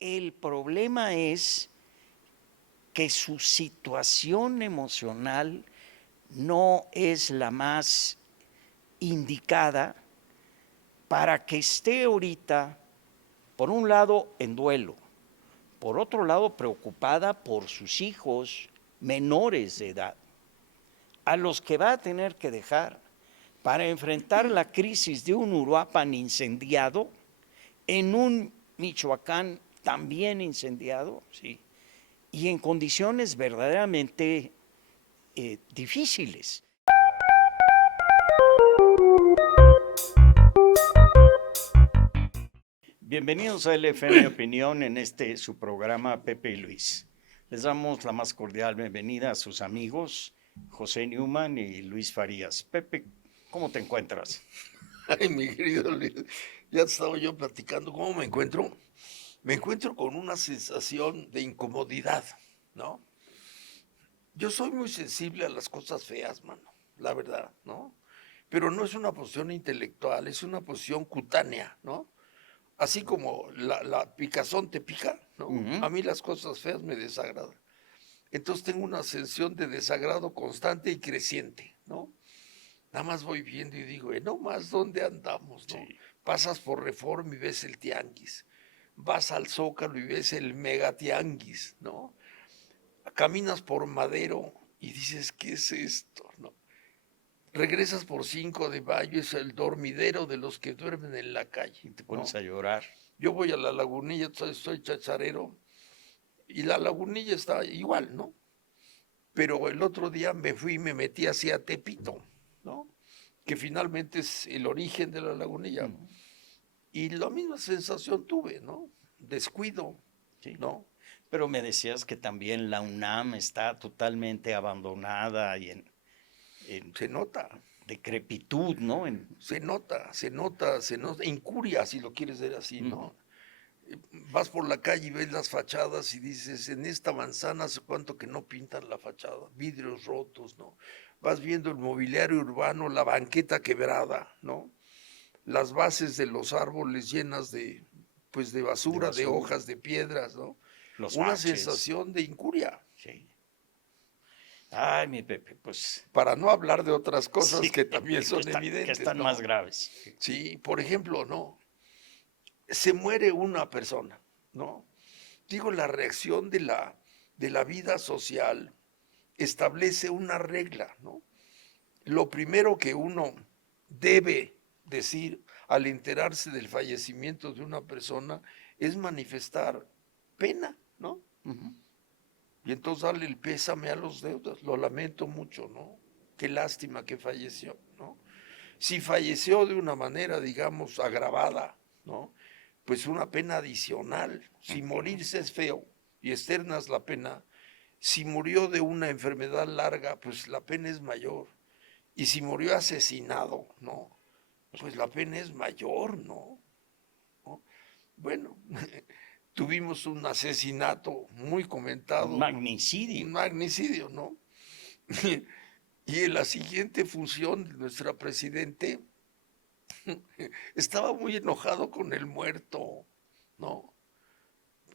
El problema es que su situación emocional no es la más indicada para que esté ahorita, por un lado, en duelo, por otro lado, preocupada por sus hijos menores de edad, a los que va a tener que dejar para enfrentar la crisis de un Uruapan incendiado en un Michoacán también incendiado, sí, y en condiciones verdaderamente difíciles. Bienvenidos a LFM Opinión en su programa Pepe y Luis. Les damos la más cordial bienvenida a sus amigos José Newman y Luis Farías. Pepe, ¿cómo te encuentras? Ay, mi querido Luis, ya estaba yo platicando cómo me encuentro. Me encuentro con una sensación de incomodidad, ¿no? Yo soy muy sensible a las cosas feas, mano, la verdad, ¿no? Pero no es una posición intelectual, es una posición cutánea, ¿no? Así como la picazón te pica, ¿no? A mí las cosas feas me desagradan. Entonces tengo una sensación de desagrado constante y creciente, ¿no? Nada más voy viendo y digo, no más, ¿dónde andamos, no? Sí. Pasas por Reforma y ves el tianguis. Vas al Zócalo y ves el mega tianguis, ¿no? Caminas por Madero y dices, ¿qué es esto? ¿No? Regresas por 5 de Mayo, es el dormidero de los que duermen en la calle, Y te pones ¿no? a llorar. Yo voy a la Lagunilla, soy chacharero, y la Lagunilla está igual, ¿no? Pero el otro día me fui y me metí hacia Tepito, ¿no? Que finalmente es el origen de la Lagunilla. Y la misma sensación tuve, ¿no? Descuido, Sí. ¿no? Pero me decías que también la UNAM está totalmente abandonada y en Se nota, decrepitud, ¿no? se nota, incuria, si lo quieres ver así, ¿no? Vas por la calle y ves las fachadas y dices, en esta manzana hace cuánto que no pintan la fachada, vidrios rotos, ¿no? Vas viendo el mobiliario urbano, la banqueta quebrada, ¿no? Las bases de los árboles llenas de, pues, de De basura, de basura, hojas, de piedras, ¿no? los Una baches. sensación de incuria. Sí. Ay, mi Pepe, pues Para no hablar de otras sí, cosas que también que, son que evidentes, están más ¿no? graves. Sí, por ejemplo, ¿no? Se muere una persona, ¿no? Digo, la reacción de la vida social establece una regla, ¿no? Lo primero que uno debe decir al enterarse del fallecimiento de una persona es manifestar pena, ¿no? Y entonces darle el pésame a los deudos, lo lamento mucho, ¿no? Qué lástima que falleció, ¿no? Si falleció de una manera, digamos, agravada, ¿no? Pues una pena adicional. Si morirse es feo y externas la pena, si murió de una enfermedad larga, pues la pena es mayor. Y si murió asesinado, ¿no? Pues la pena es mayor, ¿no? ¿No? Bueno, tuvimos un asesinato muy Un comentado, magnicidio. un magnicidio, ¿no? Y en la siguiente función de nuestra presidente estaba muy enojado con el muerto, ¿no?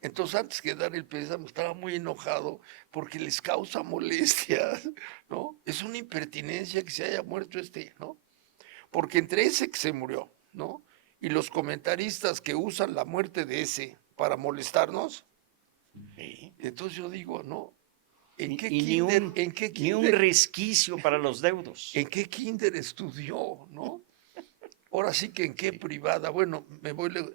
Entonces, antes que dar el pésame, estaba muy enojado porque les causa molestias, ¿no? Es una impertinencia que se haya muerto ¿no? Porque entre ese que se murió, ¿no? Y los comentaristas que usan la muerte de ese para molestarnos, Sí. entonces yo digo, ¿no? ¿En qué Y kinder, en qué ni un kinder, resquicio para los deudos. en qué kinder estudió, ¿no? Ahora sí que en qué Sí. privada, bueno,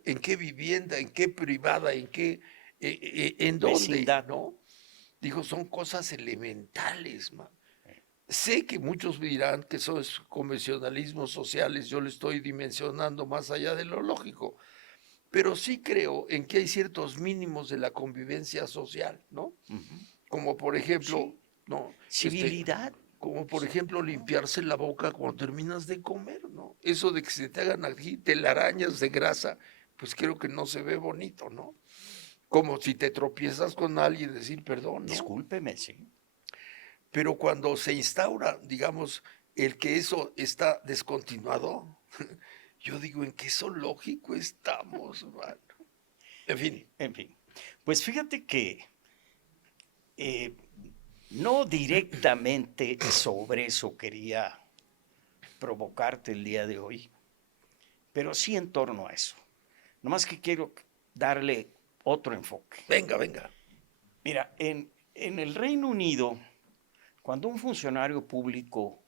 en qué vivienda, en qué privada, en dónde, Vecindad. ¿no? Digo, son cosas elementales, man. Sé que muchos dirán que eso es convencionalismos sociales, yo le estoy dimensionando más allá de lo lógico, pero sí creo en que hay ciertos mínimos de la convivencia social, ¿no? Como por ejemplo, Sí. ¿no? Civilidad. Como por ejemplo limpiarse la boca cuando terminas de comer, ¿no? Eso de que se te hagan aquí telarañas de grasa, pues creo que no se ve bonito, ¿no? Como si te tropiezas con alguien, decir perdón, ¿no? Discúlpeme, sí. Pero cuando se instaura, digamos, el que eso está descontinuado, yo digo, ¿en qué zoológico estamos, mano? En fin, En fin. Pues fíjate que eh, no directamente sobre eso quería provocarte el día de hoy, pero sí en torno a eso. Nomás que quiero darle otro enfoque. Venga, venga. Mira, en el Reino Unido, cuando un funcionario público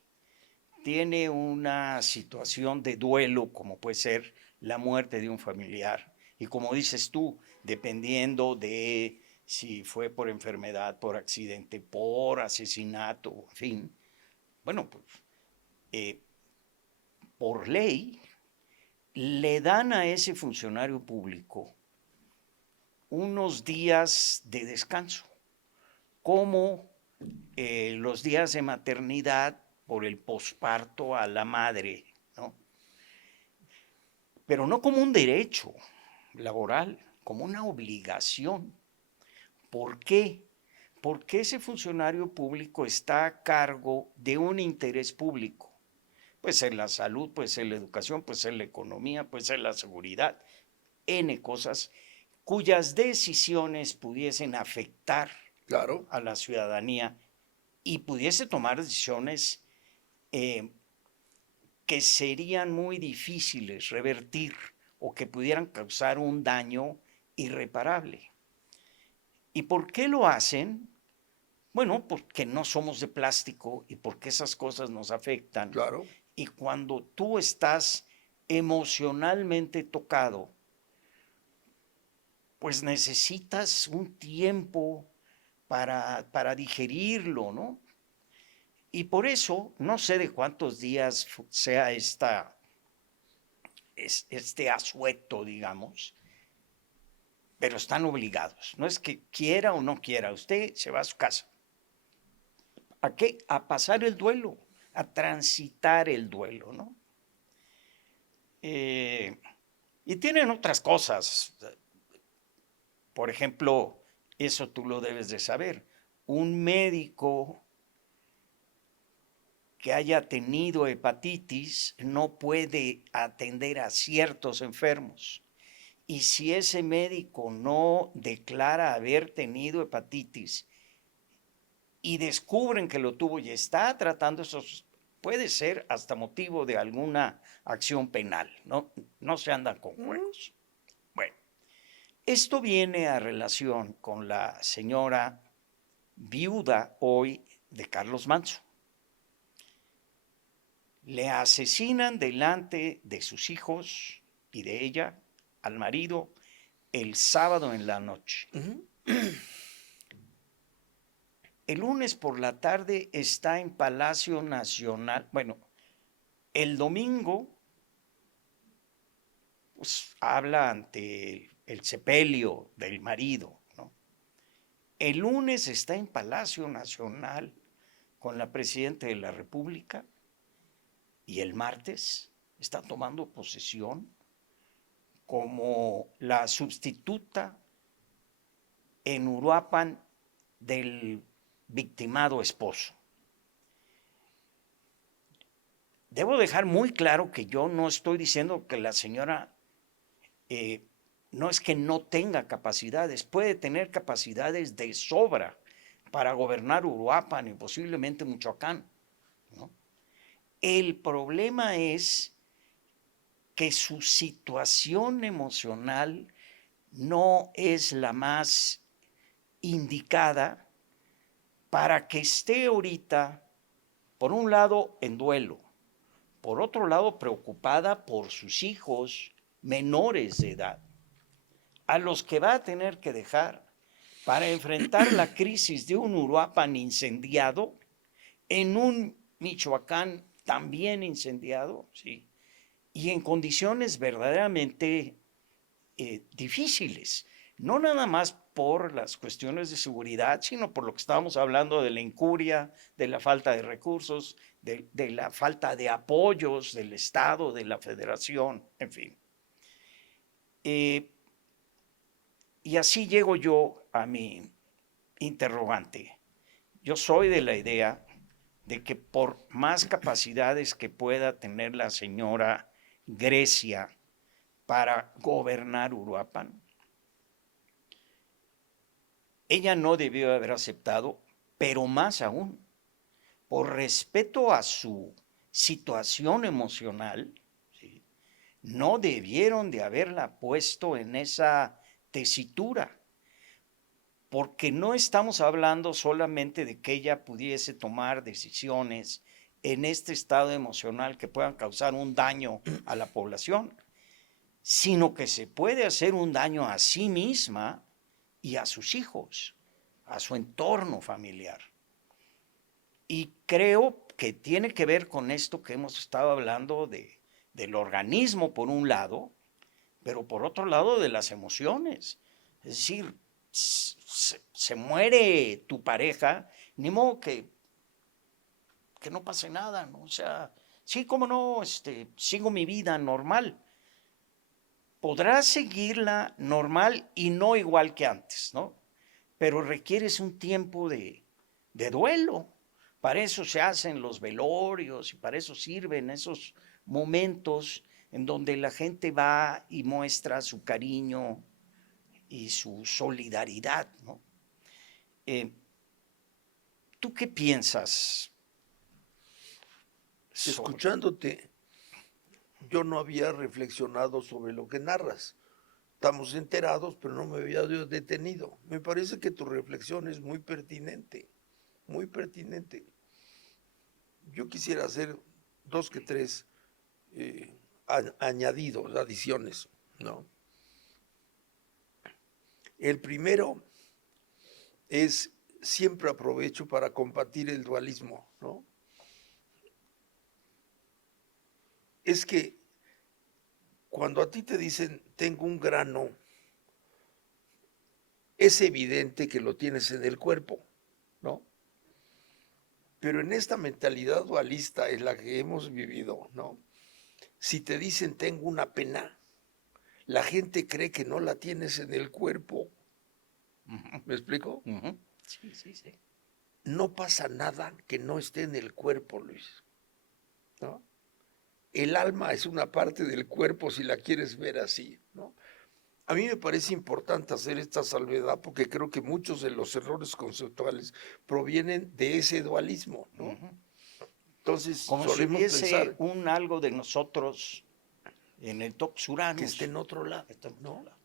tiene una situación de duelo, como puede ser la muerte de un familiar, y como dices tú, dependiendo de si fue por enfermedad, por accidente, por asesinato, en fin, bueno, pues eh, por ley le dan a ese funcionario público unos días de descanso, como los días de maternidad por el posparto a la madre, ¿no? Pero no como un derecho laboral, como una obligación. ¿Por qué? Porque ese funcionario público está a cargo de un interés público. Puede ser la salud, puede ser la educación, puede ser la economía, puede ser la seguridad, N cosas cuyas decisiones pudiesen afectar Claro, a la ciudadanía y pudiese tomar decisiones eh, que serían muy difíciles revertir o que pudieran causar un daño irreparable. ¿Y por qué lo hacen? Bueno, porque no somos de plástico y porque esas cosas nos afectan. claro. Y cuando tú estás emocionalmente tocado, pues necesitas un tiempo para digerirlo, ¿no? Y por eso, no sé de cuántos días sea este asueto, digamos, pero están obligados. No es que quiera o no quiera, usted se va a su casa. ¿A qué? A pasar el duelo, a transitar el duelo, ¿no? Eh, y tienen otras cosas. Por ejemplo, eso tú lo debes de saber. Un médico que haya tenido hepatitis no puede atender a ciertos enfermos. Y si ese médico no declara haber tenido hepatitis y descubren que lo tuvo y está tratando eso, puede ser hasta motivo de alguna acción penal, ¿no? No se andan con juegos. Bueno, esto viene a relación con la señora viuda hoy de Carlos Manso. Le asesinan delante de sus hijos y de ella al marido el sábado en la noche. Ujú. El lunes por la tarde está en Palacio Nacional. Bueno, el domingo pues, habla ante el sepelio del marido, ¿no? El lunes está en Palacio Nacional con la presidenta de la República y el martes está tomando posesión como la sustituta en Uruapan del victimado esposo. Debo dejar muy claro que yo no estoy diciendo que la señora eh, no es que no tenga capacidades, puede tener capacidades de sobra para gobernar Uruapan y posiblemente Michoacán, ¿no? El problema es que su situación emocional no es la más indicada para que esté ahorita, por un lado, en duelo, por otro lado, preocupada por sus hijos menores de edad, a los que va a tener que dejar para enfrentar la crisis de un Uruapan incendiado en un Michoacán también incendiado, sí, y en condiciones verdaderamente difíciles, no nada más por las cuestiones de seguridad, sino por lo que estábamos hablando de la incuria, de la falta de recursos, de la falta de apoyos del Estado, de la Federación, en fin. Y así llego yo a mi interrogante. Yo soy de la idea de que por más capacidades que pueda tener la señora Grecia para gobernar Uruapan, ella no debió haber aceptado, pero más aún, por respeto a su situación emocional, ¿sí?, no debieron de haberla puesto en esa tesitura, porque no estamos hablando solamente de que ella pudiese tomar decisiones en este estado emocional que puedan causar un daño a la población, sino que se puede hacer un daño a sí misma y a sus hijos, a su entorno familiar. Y creo que tiene que ver con esto que hemos estado hablando del organismo por un lado, pero por otro lado de las emociones. Es decir, se muere tu pareja, ni modo que no pase nada, ¿no? O sea, sí, cómo no, sigo mi vida normal. Podrás seguirla normal y no igual que antes, ¿no? Pero requieres un tiempo de duelo. Para eso se hacen los velorios y para eso sirven esos momentos en donde la gente va y muestra su cariño y su solidaridad, ¿no? Eh, ¿Tú qué piensas sobre? Escuchándote, yo no había reflexionado sobre lo que narras. Estamos enterados, pero no me había yo detenido. Me parece que tu reflexión es muy pertinente, muy pertinente. Yo quisiera hacer 2 que 3 añadidos, adiciones, ¿no? El primero es, siempre aprovecho para combatir el dualismo, ¿no? Es que cuando a ti te dicen, tengo un grano, es evidente que lo tienes en el cuerpo, ¿no? Pero en esta mentalidad dualista en la que hemos vivido, ¿no? Si te dicen, tengo una pena, la gente cree que no la tienes en el cuerpo. ¿Me explico? Sí, sí, sí. No pasa nada que no esté en el cuerpo, Luis, ¿no? El alma es una parte del cuerpo si la quieres ver así, ¿no? A mí me parece importante hacer esta salvedad porque creo que muchos de los errores conceptuales provienen de ese dualismo, ¿no? Entonces Como si solemos hubiese pensar un algo de nosotros en el tox que esté Uranus. en otro lado, Está en otro ¿no? lado.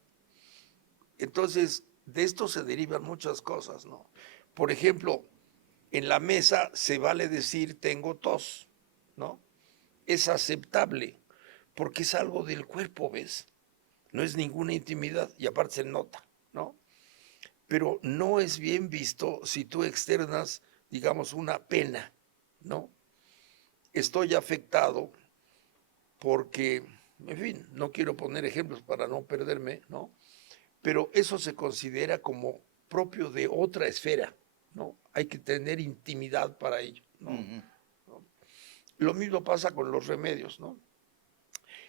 Entonces, de esto se derivan muchas cosas, ¿no? Por ejemplo, en la mesa se vale decir tengo tos, ¿no? Es aceptable porque es algo del cuerpo, ¿ves? No es ninguna intimidad y aparte se nota, ¿no? Pero no es bien visto si tú externas, digamos, una pena, ¿no? Estoy afectado porque, en fin, no quiero poner ejemplos para no perderme, ¿no? Pero eso se considera como propio de otra esfera, ¿no? Hay que tener intimidad para ello, ¿no? Lo mismo pasa con los remedios, ¿no?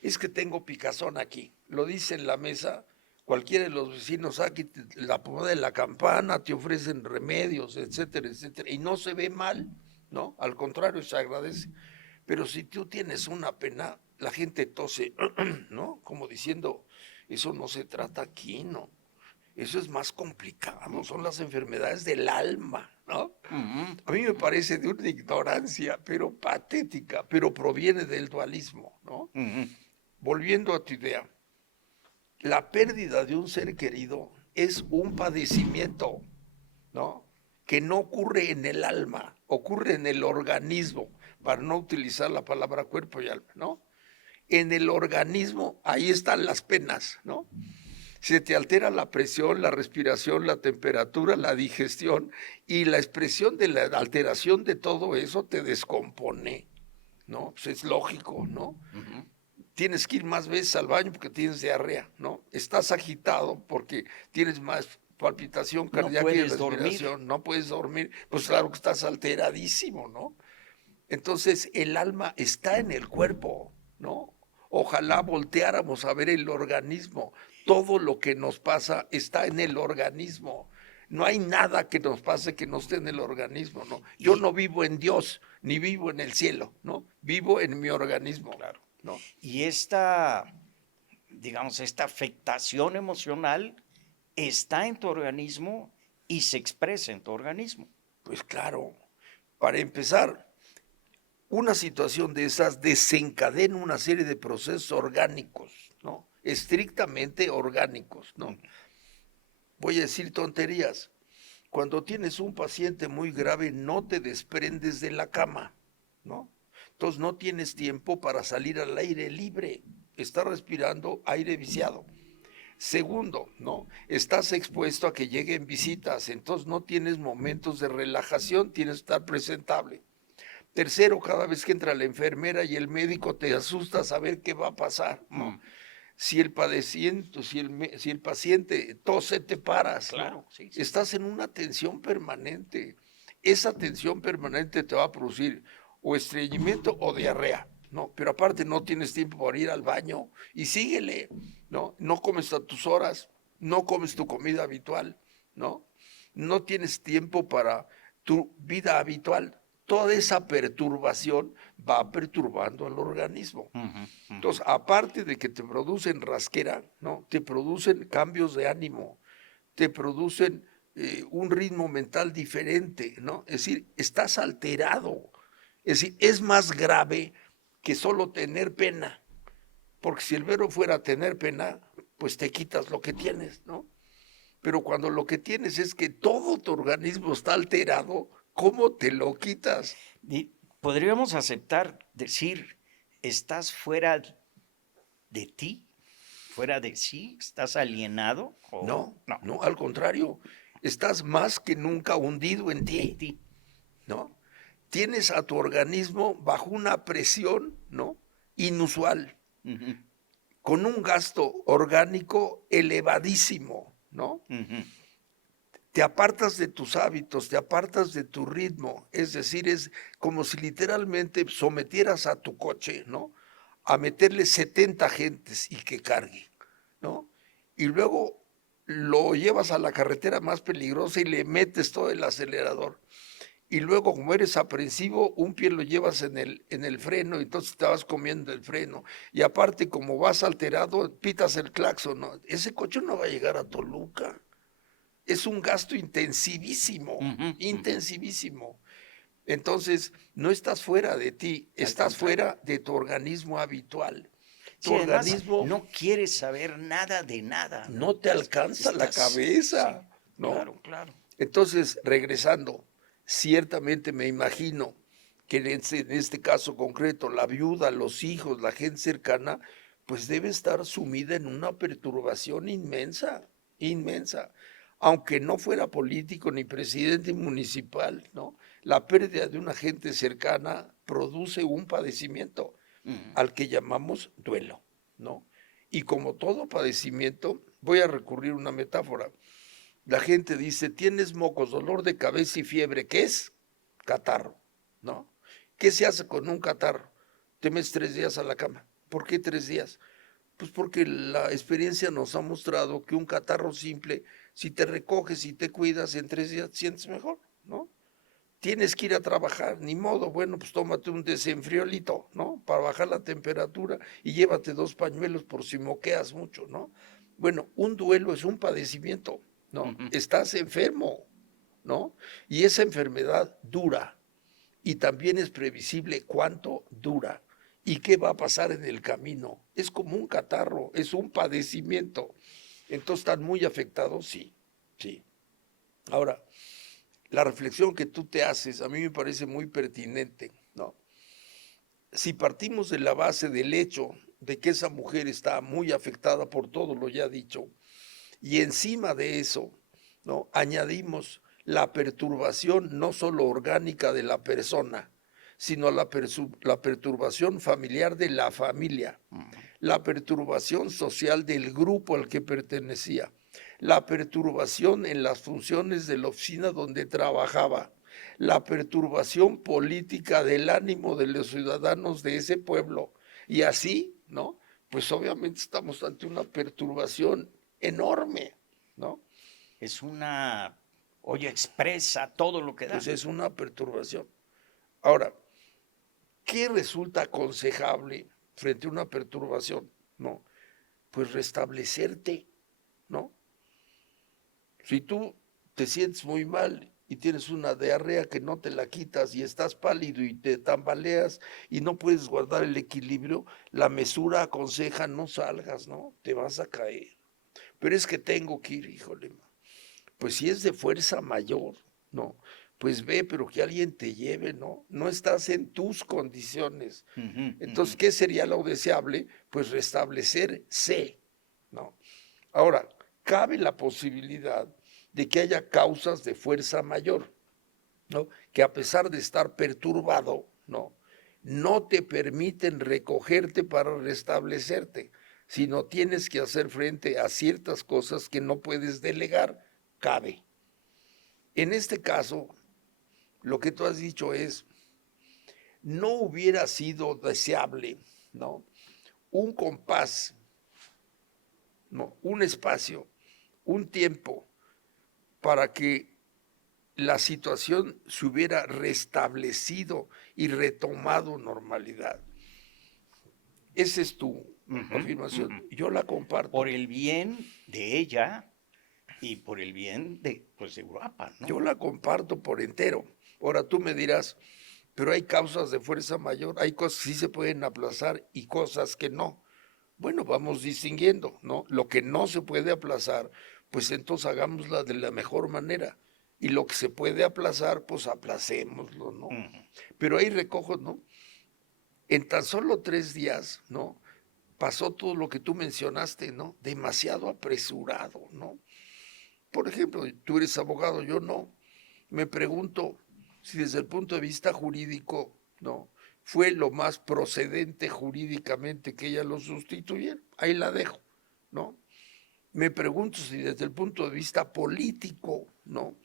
Es que tengo picazón aquí, lo dice en la mesa, cualquiera de los vecinos aquí, la pomada de la campana, te ofrecen remedios, etcétera, etcétera, y no se ve mal, ¿no? Al contrario, se agradece. Pero si tú tienes una pena, la gente tose, ¿no? Como diciendo, eso no se trata aquí, ¿no? Eso es más complicado, son las enfermedades del alma, ¿no? A mí me parece de una ignorancia, pero patética, pero proviene del dualismo, ¿no? Volviendo a tu idea, la pérdida de un ser querido es un padecimiento, ¿no? Que no ocurre en el alma, ocurre en el organismo, para no utilizar la palabra cuerpo y alma, ¿no? En el organismo, ahí están las penas, ¿no? Se te altera la presión, la respiración, la temperatura, la digestión y la expresión de la alteración de todo eso te descompone, ¿no? Pues es lógico, ¿no? Tienes que ir más veces al baño porque tienes diarrea, ¿no? Estás agitado porque tienes más palpitación No cardíaca y puedes dormir. respiración, no puedes dormir, pues claro que estás alteradísimo, ¿no? Entonces el alma está en el cuerpo, ¿no? Ojalá volteáramos a ver el organismo. Todo lo que nos pasa está en el organismo. No hay nada que nos pase que no esté en el organismo, ¿no? Yo Y, no vivo en Dios, ni vivo en el cielo, ¿no? Vivo en mi organismo, claro, ¿no? y esta, digamos, esta afectación emocional está en tu organismo y se expresa en tu organismo. Pues claro, para empezar, una situación de esas desencadena una serie de procesos orgánicos, ¿no? Estrictamente orgánicos, ¿no? Voy a decir tonterías. Cuando tienes un paciente muy grave, no te desprendes de la cama, ¿no? Entonces no tienes tiempo para salir al aire libre. Estás respirando aire viciado. Segundo, ¿no? Estás expuesto a que lleguen visitas, entonces no tienes momentos de relajación, tienes que estar presentable. Tercero, cada vez que entra la enfermera y el médico te asusta a saber qué va a pasar, ¿no? Si el padeciente, si el paciente tose, te paras, Claro, ¿no? sí, sí. Estás en una tensión permanente. Esa tensión permanente te va a producir o estreñimiento o diarrea, ¿no? Pero aparte no tienes tiempo para ir al baño y síguele, ¿no? No comes a tus horas, no comes tu comida habitual, ¿no? No tienes tiempo para tu vida habitual. Toda esa perturbación va perturbando al organismo. Entonces, aparte de que te producen rasquera, ¿no? Te producen cambios de ánimo, te producen un ritmo mental diferente, ¿no? Es decir, estás alterado. Es decir, es más grave que solo tener pena, porque si el verbo fuera tener pena, pues te quitas lo que tienes, ¿no? Pero cuando lo que tienes es que todo tu organismo está alterado, ¿cómo te lo quitas? Podríamos aceptar, decir, estás fuera de ti, fuera de sí, estás alienado. No, No, no, al contrario, estás más que nunca hundido en en ti, ti. ¿no? Tienes a tu organismo bajo una presión, ¿no? Inusual, con un gasto orgánico elevadísimo, ¿no? Te apartas de tus hábitos, te apartas de tu ritmo, es decir, es como si literalmente sometieras a tu coche, ¿no? A meterle 70 gentes y que cargue, ¿no? Y luego lo llevas a la carretera más peligrosa y le metes todo el acelerador. Y luego, como eres aprensivo, un pie lo llevas en el freno, y entonces te vas comiendo el freno. Y aparte, como vas alterado, pitas el claxon, ¿no? Ese coche no va a llegar a Toluca. Es un gasto intensivísimo, intensivísimo. Entonces, no estás fuera de ti, estás fuera de tu organismo habitual. Tu Sí, además organismo no quieres saber nada de nada. no te alcanza la Sí, cabeza, ¿no? claro, claro. Entonces, regresando, ciertamente me imagino que en este caso concreto, la viuda, los hijos, la gente cercana, pues debe estar sumida en una perturbación inmensa, inmensa. Aunque no fuera político ni presidente municipal, ¿no? La pérdida de una gente cercana produce un padecimiento al que llamamos duelo, ¿no? Y como todo padecimiento, voy a recurrir a una metáfora. La gente dice, tienes mocos, dolor de cabeza y fiebre. ¿Qué es? Catarro, ¿no? ¿Qué se hace con un catarro? Te metes 3 días a la cama. ¿Por qué 3 días? Pues porque la experiencia nos ha mostrado que un catarro simple, si te recoges y te cuidas, en 3 días te sientes mejor, ¿no? Tienes que ir a trabajar, ni modo, bueno, pues tómate un desenfriolito, ¿no? Para bajar la temperatura y llévate 2 pañuelos por si moqueas mucho, ¿no? Bueno, un duelo es un padecimiento, ¿no? Estás enfermo, ¿no? Y esa enfermedad dura y también es previsible cuánto dura y qué va a pasar en el camino. Es como un catarro, es un padecimiento. Entonces, ¿están muy afectados? Sí, sí. Ahora, la reflexión que tú te haces a mí me parece muy pertinente, ¿no? Si partimos de la base del hecho de que esa mujer está muy afectada por todo lo ya dicho, y encima de eso, ¿no? Añadimos la perturbación no solo orgánica de la persona, sino la perturbación familiar de la familia, la perturbación social del grupo al que pertenecía, la perturbación en las funciones de la oficina donde trabajaba, la perturbación política del ánimo de los ciudadanos de ese pueblo. Y así, ¿no? Pues obviamente estamos ante una perturbación enorme, ¿no? Es una olla expresa todo lo que Pues da. es una perturbación. Ahora, ¿qué resulta aconsejable frente a una perturbación? No, pues restablecerte, ¿no? Si tú te sientes muy mal y tienes una diarrea que no te la quitas y estás pálido y te tambaleas y no puedes guardar el equilibrio, la mesura aconseja no salgas, ¿no? Te vas a caer. Pero es que tengo que ir, híjole. Pues si es de fuerza mayor, ¿no? Pues ve, pero que alguien te lleve, ¿no? No estás en tus condiciones. Entonces, ¿qué sería lo deseable? Pues restablecerse, ¿no? Ahora, cabe la posibilidad de que haya causas de fuerza mayor, ¿no? Que a pesar de estar perturbado, ¿no? No te permiten recogerte para restablecerte, sino tienes que hacer frente a ciertas cosas que no puedes delegar. Cabe. En este caso, lo que tú has dicho es, no hubiera sido deseable, ¿no? Un compás, ¿no? Un espacio, un tiempo para que la situación se hubiera restablecido y retomado normalidad. Esa es tu afirmación. Yo la comparto. Por el bien de ella y por el bien de, pues, de Europa, ¿no? Yo la comparto por entero. Ahora tú me dirás, pero hay causas de fuerza mayor, hay cosas que sí se pueden aplazar y cosas que no. Bueno, vamos distinguiendo, ¿no? Lo que no se puede aplazar, pues entonces hagámosla de la mejor manera. Y lo que se puede aplazar, pues aplacémoslo, ¿no? Pero ahí recojo, ¿no? En tan solo 3 días, ¿no? Pasó todo lo que tú mencionaste, ¿no? Demasiado apresurado, ¿no? Por ejemplo, tú eres abogado, yo no. Me pregunto si desde el punto de vista jurídico, ¿no? Fue lo más procedente jurídicamente que ella lo sustituyera. Ahí la dejo, ¿no? Me pregunto si desde el punto de vista político, ¿no?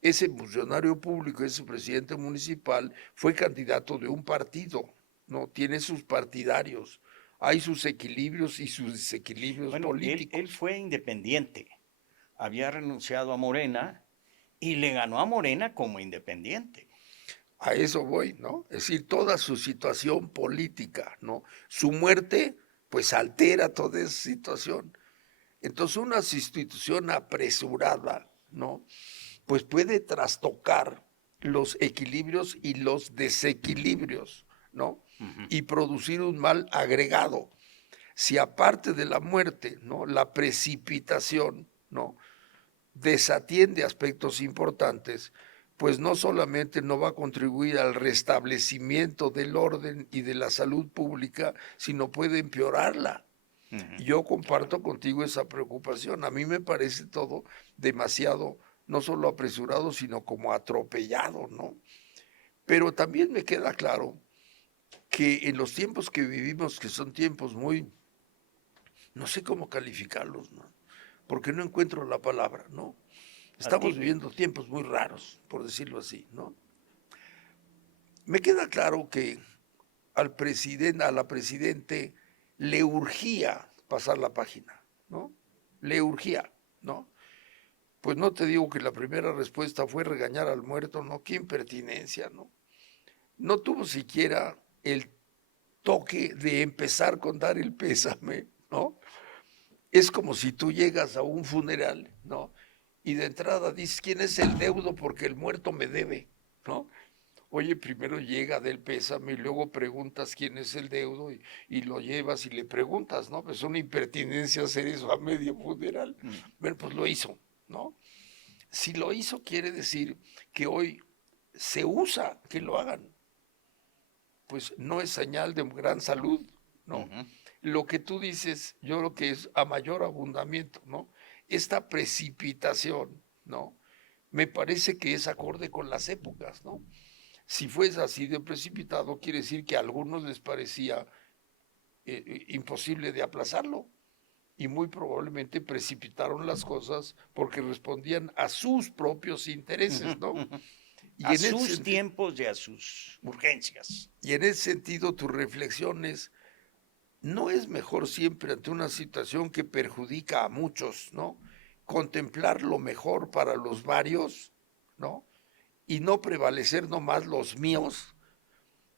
Ese funcionario público, ese presidente municipal, fue candidato de un partido, ¿no? Tiene sus partidarios, hay sus equilibrios y sus desequilibrios Bueno, políticos. él fue independiente, había renunciado a Morena y le ganó a Morena como independiente. A eso voy, ¿no? Es decir, toda su situación política, ¿no? Su muerte, pues altera toda esa situación. Entonces, una sustitución apresurada, ¿no? Pues puede trastocar los equilibrios y los desequilibrios, ¿no? Y producir un mal agregado. Si aparte de la muerte, ¿no? La precipitación, ¿no? Desatiende aspectos importantes, pues no solamente no va a contribuir al restablecimiento del orden y de la salud pública, sino puede empeorarla. Yo comparto contigo esa preocupación. A mí me parece todo demasiado, no solo apresurado, sino como atropellado, ¿no? Pero también me queda claro que en los tiempos que vivimos, que son tiempos muy, no sé cómo calificarlos, ¿no? Porque no encuentro la palabra, ¿no? Estamos viviendo tiempos muy raros, por decirlo así, ¿no? Me queda claro que al presidente, a la presidente le urgía pasar la página, ¿no? Le urgía, ¿no? Pues no te digo que la primera respuesta fue regañar al muerto, ¿no? Qué impertinencia, ¿no? No tuvo siquiera el toque de empezar con dar el pésame, ¿no? Es como si tú llegas a un funeral, ¿no? Y de entrada dices, ¿quién es el deudo? Porque el muerto me debe, ¿no? Oye, primero llega del pésame y luego preguntas quién es el deudo y lo llevas y le preguntas, ¿no? Pues es una impertinencia hacer eso a medio funeral. Bueno, pues lo hizo, ¿no? Si lo hizo quiere decir que hoy se usa que lo hagan. Pues no es señal de gran salud, ¿no? Lo que tú dices, yo creo que es a mayor abundamiento, ¿no? Esta precipitación, ¿no? Me parece que es acorde con las épocas, ¿no? Si fuese así de precipitado, quiere decir que a algunos les parecía imposible de aplazarlo y muy probablemente precipitaron las cosas porque respondían a sus propios intereses, ¿no? Y a sus tiempos y a sus urgencias. Y en ese sentido, tu reflexión es, ¿no es mejor siempre ante una situación que perjudica a muchos, ¿no? Contemplar lo mejor para los varios, ¿no? Y no prevalecer nomás los míos,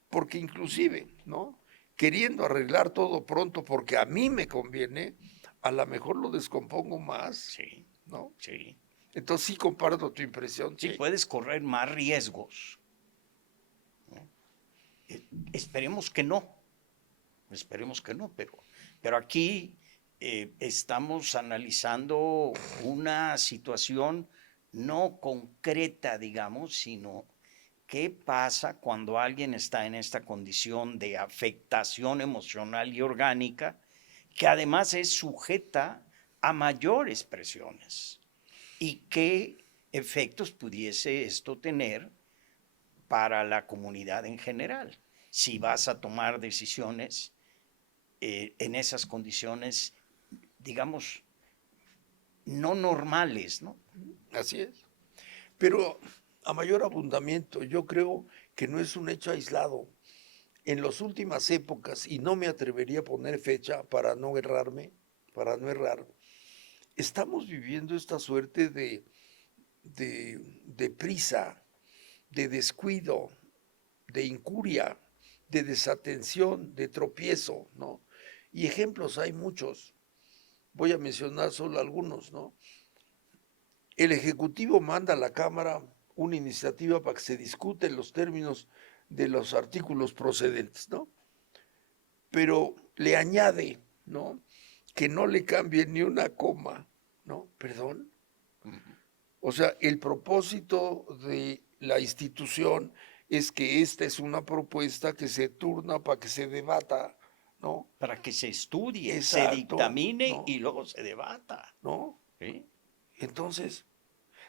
porque inclusive, ¿no? Queriendo arreglar todo pronto porque a mí me conviene, a lo mejor lo descompongo más, sí, ¿no? Sí. Entonces sí comparto tu impresión. Sí, puedes correr más riesgos. Esperemos que no, pero aquí estamos analizando una situación no concreta, digamos, sino qué pasa cuando alguien está en esta condición de afectación emocional y orgánica, que además es sujeta a mayores presiones. ¿Y qué efectos pudiese esto tener para la comunidad en general? Si vas a tomar decisiones en esas condiciones, digamos, no normales, ¿no? Así es. Pero a mayor abundamiento, yo creo que no es un hecho aislado. En las últimas épocas, y no me atrevería a poner fecha para no errarme, para no errar, estamos viviendo esta suerte de prisa, de descuido, de incuria, de desatención, de tropiezo, ¿no? Y ejemplos hay muchos. Voy a mencionar solo algunos, ¿no? El Ejecutivo manda a la Cámara una iniciativa para que se discuten los términos de los artículos procedentes, ¿no? Pero le añade, ¿no? Que no le cambie ni una coma, ¿no? Perdón. O sea, el propósito de la institución es que esta es una propuesta que se turna para que se debata, ¿no? Para que se estudie, se Exacto, dictamine ¿no? y luego se debata. ¿No? ¿Sí? Entonces,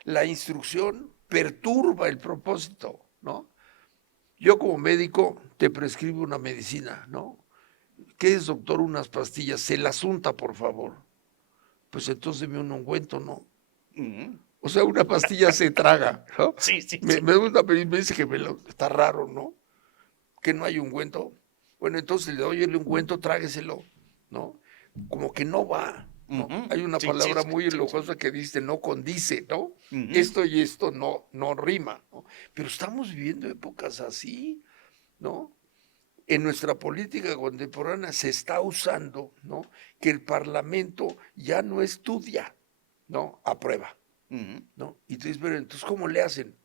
la instrucción perturba el propósito, ¿no? Yo como médico te prescribo una medicina, ¿no? ¿Qué es, doctor? Unas pastillas. Se las unta, por favor. Pues entonces deme un ungüento, ¿no? O sea, una pastilla se traga, ¿no? Sí, sí, Me, sí. me, me dice que está raro, ¿no? Que no hay ungüento. Bueno, entonces le doy el ungüento, trágueselo, ¿no? Como que no va, ¿no? Hay una Sí, sí, palabra sí, muy sí, sí. elocuosa que dice no condice, ¿no? Esto y esto no rima, ¿no? Pero estamos viviendo épocas así, ¿no? En nuestra política contemporánea se está usando, ¿no? Que el Parlamento ya no estudia, ¿no? Aprueba, ¿no? Y entonces, pero entonces, ¿cómo le hacen?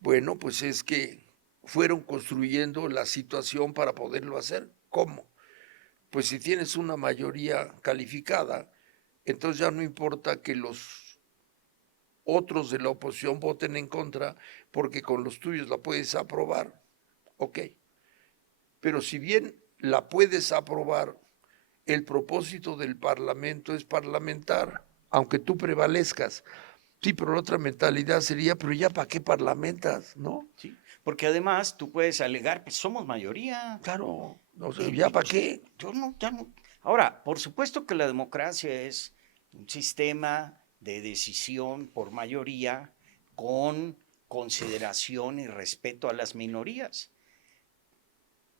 Bueno, pues es que fueron construyendo la situación para poderlo hacer. ¿Cómo? Pues si tienes una mayoría calificada, entonces ya no importa que los otros de la oposición voten en contra, porque con los tuyos la puedes aprobar. Ok. Pero si bien la puedes aprobar, el propósito del Parlamento es parlamentar, aunque tú prevalezcas. Sí, pero la otra mentalidad sería, pero ya para qué parlamentas, ¿no? Sí, porque además tú puedes alegar, pues somos mayoría. Claro, o sea, ya para qué. Yo no, ya no. Ahora, por supuesto que la democracia es un sistema de decisión por mayoría con consideración y respeto a las minorías.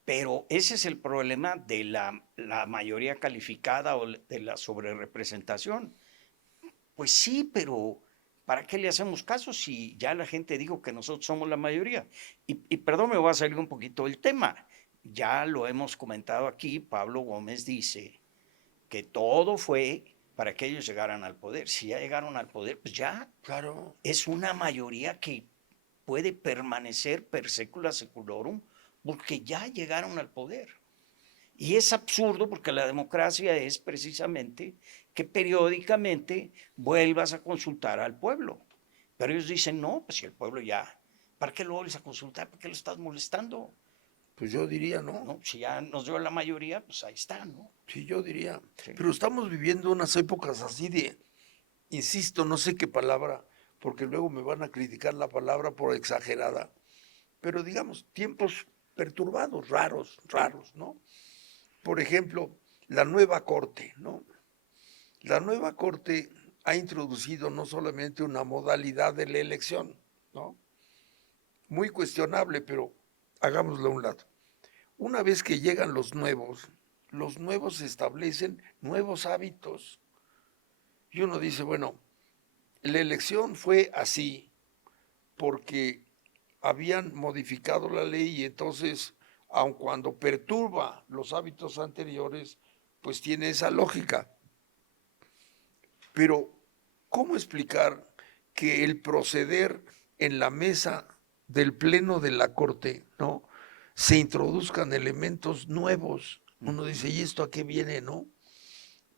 Pero ese es el problema de la mayoría calificada o de la sobrerepresentación. Pues sí, pero ¿para qué le hacemos caso si ya la gente dijo que nosotros somos la mayoría? Y perdón, me voy a salir un poquito del tema. Ya lo hemos comentado aquí, Pablo Gómez dice que todo fue para que ellos llegaran al poder. Si ya llegaron al poder, pues ya Claro, es una mayoría que puede permanecer per secula seculorum porque ya llegaron al poder. Y es absurdo porque la democracia es precisamente que periódicamente vuelvas a consultar al pueblo. Pero ellos dicen, no, pues si el pueblo ya, ¿para qué lo vuelves a consultar? ¿Para qué lo estás molestando? pues yo diría, ¿no? ¿No? Si ya nos dio la mayoría, pues ahí está, ¿no? Sí, yo diría. Sí. Pero estamos viviendo unas épocas así de, insisto, no sé qué palabra, porque luego me van a criticar la palabra por exagerada, pero digamos, tiempos perturbados, raros, ¿no? Por ejemplo, la nueva corte, ¿no? La nueva corte ha introducido no solamente una modalidad de la elección, ¿no? Muy cuestionable, pero hagámoslo a un lado. Una vez que llegan los nuevos establecen nuevos hábitos. Y uno dice, bueno, la elección fue así porque habían modificado la ley y entonces, aun cuando perturba los hábitos anteriores, pues tiene esa lógica. Pero ¿cómo explicar que el proceder en la mesa del Pleno de la Corte, ¿no?, se introduzcan elementos nuevos? Uno dice, ¿y esto a qué viene, no?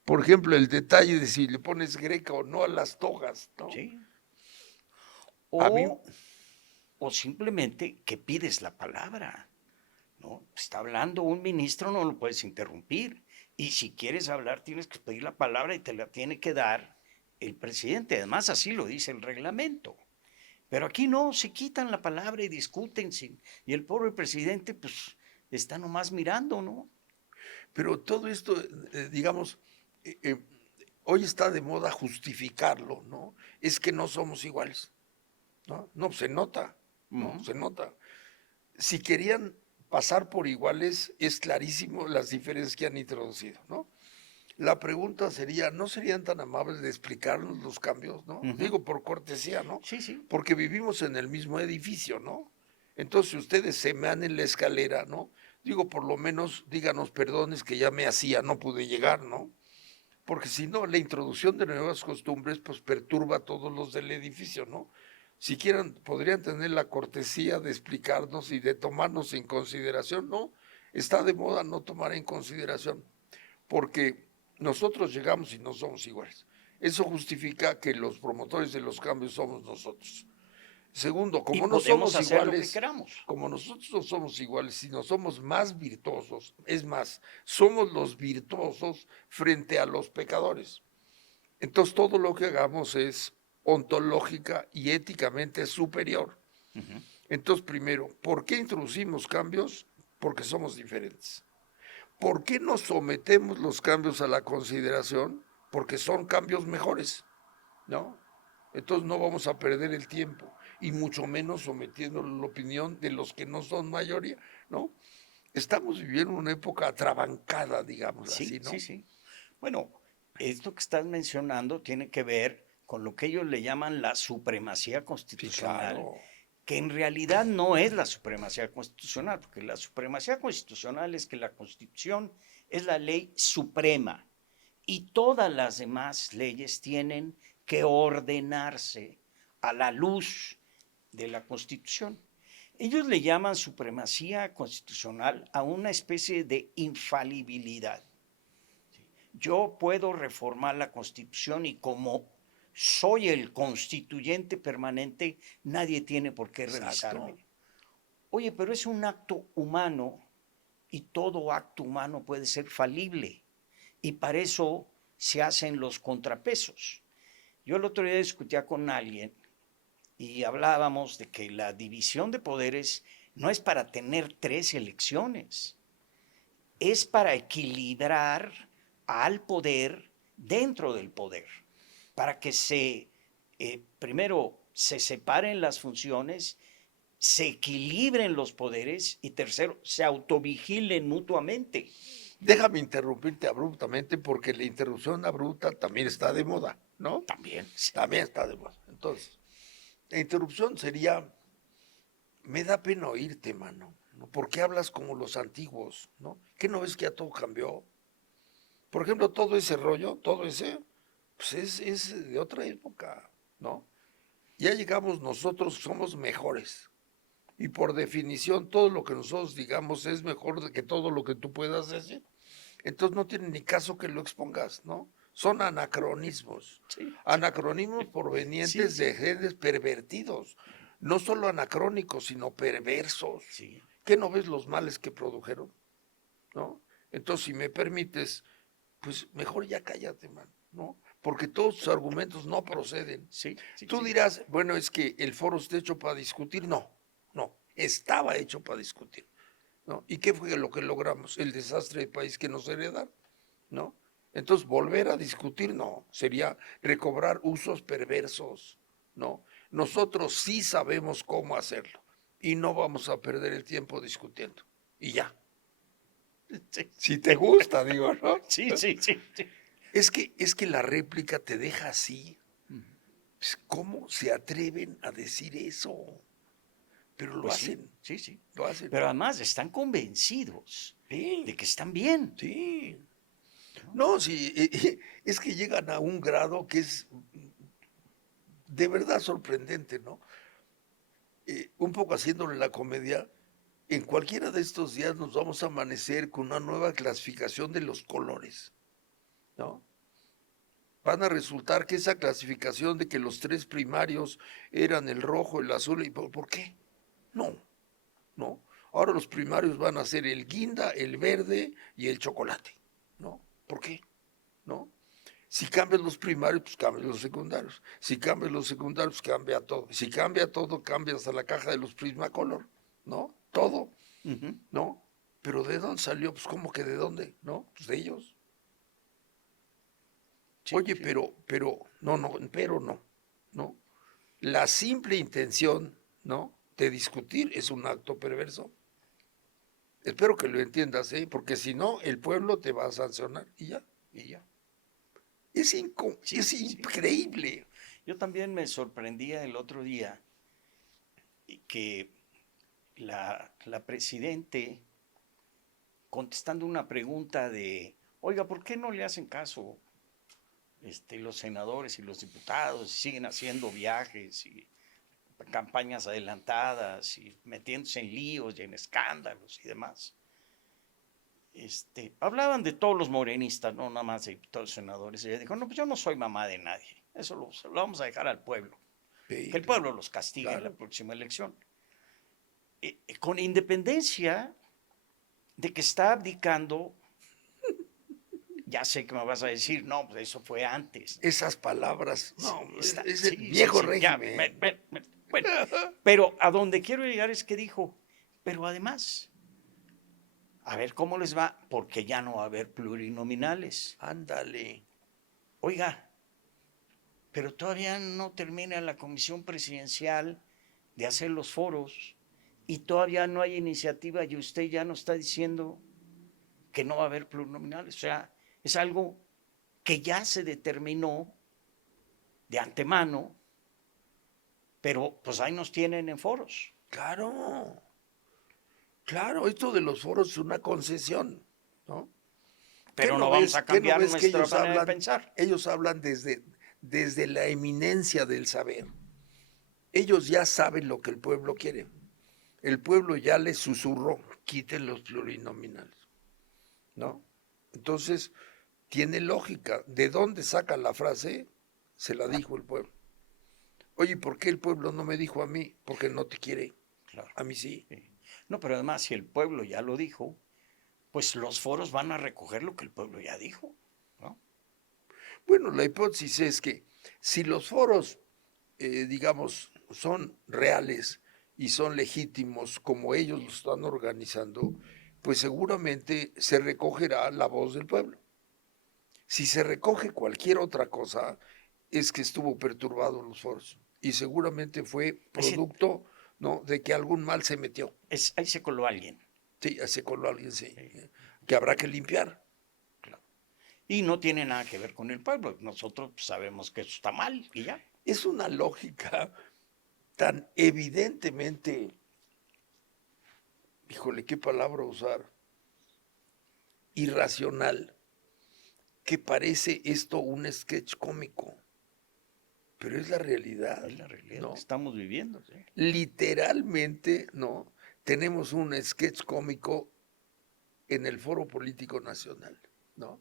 Por ejemplo, el detalle de si le pones greca o no a las togas, ¿no? Sí. A mí, O simplemente que pides la palabra, ¿no? Está hablando un ministro, no lo puedes interrumpir. Y si quieres hablar, tienes que pedir la palabra y te la tiene que dar el presidente. Además, así lo dice el reglamento. Pero aquí no, se quitan la palabra y discuten. Y el pobre presidente, pues, está nomás mirando, ¿no? pero todo esto, digamos, eh, eh, hoy está de moda justificarlo, ¿no? Es que no somos iguales, ¿no? No, se nota, ¿no? Ujú. Se nota. Si querían pasar por iguales, es clarísimo las diferencias que han introducido, ¿no? La pregunta sería, ¿no serían tan amables de explicarnos los cambios, no? Ujú. Digo, por cortesía, ¿no? Sí, sí. Porque vivimos en el mismo edificio, ¿no? Entonces, si ustedes se me dan en la escalera, ¿no? Digo, por lo menos díganos perdones que ya me hacía, no pude llegar, ¿no? Porque si no, la introducción de nuevas costumbres, pues perturba a todos los del edificio, ¿no? Si quieren, podrían tener la cortesía de explicarnos y de tomarnos en consideración, ¿no? Está de moda no tomar en consideración, porque nosotros llegamos y no somos iguales. Eso justifica que los promotores de los cambios somos nosotros. Segundo, Y como no podemos somos hacer lo que iguales, queramos. como nosotros no somos iguales, sino somos más virtuosos, es más, somos los virtuosos frente a los pecadores. Entonces todo lo que hagamos es ontológica y éticamente superior. Ujú. Entonces, primero, ¿por qué introducimos cambios? Porque somos diferentes. ¿Por qué nos sometemos los cambios a la consideración? Porque son cambios mejores, ¿no? Entonces no vamos a perder el tiempo, y mucho menos sometiendo la opinión de los que no son mayoría, ¿no? Estamos viviendo una época atrabancada, digamos Sí, así, sí, ¿no? sí. Bueno, esto que estás mencionando tiene que ver con lo que ellos le llaman la supremacía Sí, constitucional, claro. que en realidad no es la supremacía constitucional, porque la supremacía constitucional es que la Constitución es la ley suprema y todas las demás leyes tienen que ordenarse a la luz de la Constitución. Ellos le llaman supremacía constitucional a una especie de infalibilidad. Yo puedo reformar la Constitución y como soy el constituyente permanente, nadie tiene por qué revisarme. Exacto. Oye, pero es un acto humano y todo acto humano puede ser falible y para eso se hacen los contrapesos. Yo el otro día discutía con alguien y hablábamos de que la división de poderes no es para tener 3 elecciones, es para equilibrar al poder dentro del poder, para que primero, se separen las funciones, se equilibren los poderes y tercero, se autovigilen mutuamente. Déjame interrumpirte abruptamente porque la interrupción abrupta también está de moda, ¿no? También, sí. También está de moda. Entonces, la interrupción sería, me da pena oírte, mano, ¿no? ¿Por qué hablas como los antiguos, no? ¿Qué no ves que ya todo cambió? Por ejemplo, todo ese rollo, todo ese, pues es de otra época, ¿no? Ya llegamos nosotros, somos mejores. Y por definición, todo lo que nosotros digamos es mejor que todo lo que tú puedas decir. Entonces no tiene ni caso que lo expongas, ¿no? Son anacronismos. Sí, sí, Anacronismos sí, provenientes de sí, genes pervertidos. No solo anacrónicos, sino perversos. sí. ¿Qué no ves los males que produjeron? ¿No? Entonces, si me permites, pues mejor ya cállate, man, ¿no? Porque todos tus argumentos no proceden. Sí, sí, Tú sí. dirás, bueno, es que el foro está hecho para discutir. No, no, estaba hecho para discutir, ¿no? ¿Y qué fue lo que logramos? El desastre de país que nos heredaron, ¿no? Entonces, volver a discutir, no, sería recobrar usos perversos, ¿no? Nosotros sí sabemos cómo hacerlo y no vamos a perder el tiempo discutiendo. Y ya, Sí, si te gusta, digo, ¿no? sí, sí, sí, sí. Es que la réplica te deja así. Pues, ¿cómo se atreven a decir eso? Pero lo Pues sí, hacen, sí, sí. lo hacen. Pero además están convencidos de Sí, que están bien. sí. ¿No? No, sí, es que llegan a un grado que es de verdad sorprendente, ¿no? Un poco haciéndole la comedia, en cualquiera de estos días nos vamos a amanecer con una nueva clasificación de los colores, ¿no? Van a resultar que esa clasificación de que los tres primarios eran el rojo, el azul, ¿por qué? No, no. Ahora los primarios van a ser el guinda, el verde y el chocolate, ¿no? ¿Por qué? ¿No? Si cambian los primarios, pues cambian los secundarios. Si cambian los secundarios, pues cambia todo. Si cambia todo, cambia hasta la caja de los Prismacolor, ¿no? Todo, Ujú. ¿no? Pero ¿de dónde salió? Pues ¿cómo que de dónde? ¿No? Pues de ellos. Sí, Oye, sí. pero no. ¿No? La simple intención, ¿no? De discutir es un acto perverso. Espero que lo entiendas, ¿eh? Porque si no, el pueblo te va a sancionar y ya, y ya. Es, Sí, es sí. increíble. Yo también me sorprendía el otro día que la presidente, contestando una pregunta de, oiga, ¿por qué no le hacen caso los senadores y los diputados? Siguen haciendo viajes y campañas adelantadas y metiéndose en líos y en escándalos y demás. Hablaban de todos los morenistas, no nada más de todos los senadores. Y ella dijo, no, pues yo no soy mamá de nadie. Eso lo vamos a dejar al pueblo. Que Sí, el pueblo los castigue en la claro. próxima elección. Con independencia de que está abdicando, ya sé que me vas a decir, no, pues eso fue antes. Esas palabras, Sí, no, está, es el sí, sí, viejo sí, ya, régimen. bueno, pero a donde quiero llegar es que dijo, pero además, a ver cómo les va, porque ya no va a haber plurinominales. Ándale. Oiga, pero todavía no termina la comisión presidencial de hacer los foros y todavía no hay iniciativa y usted ya nos está diciendo que no va a haber plurinominales. O sea, es algo que ya se determinó de antemano, pero pues ahí nos tienen en foros. Claro, claro, esto de los foros es una concesión, ¿no? Pero no vamos a Qué no cambiar ves que nuestra manera de pensar? ellos hablan desde la eminencia del saber? Ellos ya saben lo que el pueblo quiere. El pueblo ya les susurró, quiten los plurinominales, ¿no? Entonces, tiene lógica. ¿De dónde saca la frase? Se la dijo el pueblo. Oye, ¿por qué el pueblo no me dijo a mí? Porque no te quiere. Claro. A mí sí. Sí. No, pero además, si el pueblo ya lo dijo, pues los foros van a recoger lo que el pueblo ya dijo, ¿no? Bueno, la hipótesis es que si los foros, digamos, son reales y son legítimos como ellos lo están organizando, pues seguramente se recogerá la voz del pueblo. Si se recoge cualquier otra cosa, es que estuvo perturbado los foros y seguramente fue Ese, producto, ¿no?, de que algún mal se metió. ahí se coló alguien. Sí, se coló alguien, sí, Sí, que habrá que limpiar. claro. Y no tiene nada que ver con el pueblo. Nosotros sabemos que eso está mal y ya. Es una lógica tan evidentemente, híjole, qué palabra usar, irracional, que parece esto un sketch cómico, pero es la realidad, Es la realidad que ¿no? estamos viviendo. ¿Sí? Literalmente, ¿no? Tenemos un sketch cómico en el Foro Político Nacional, ¿no?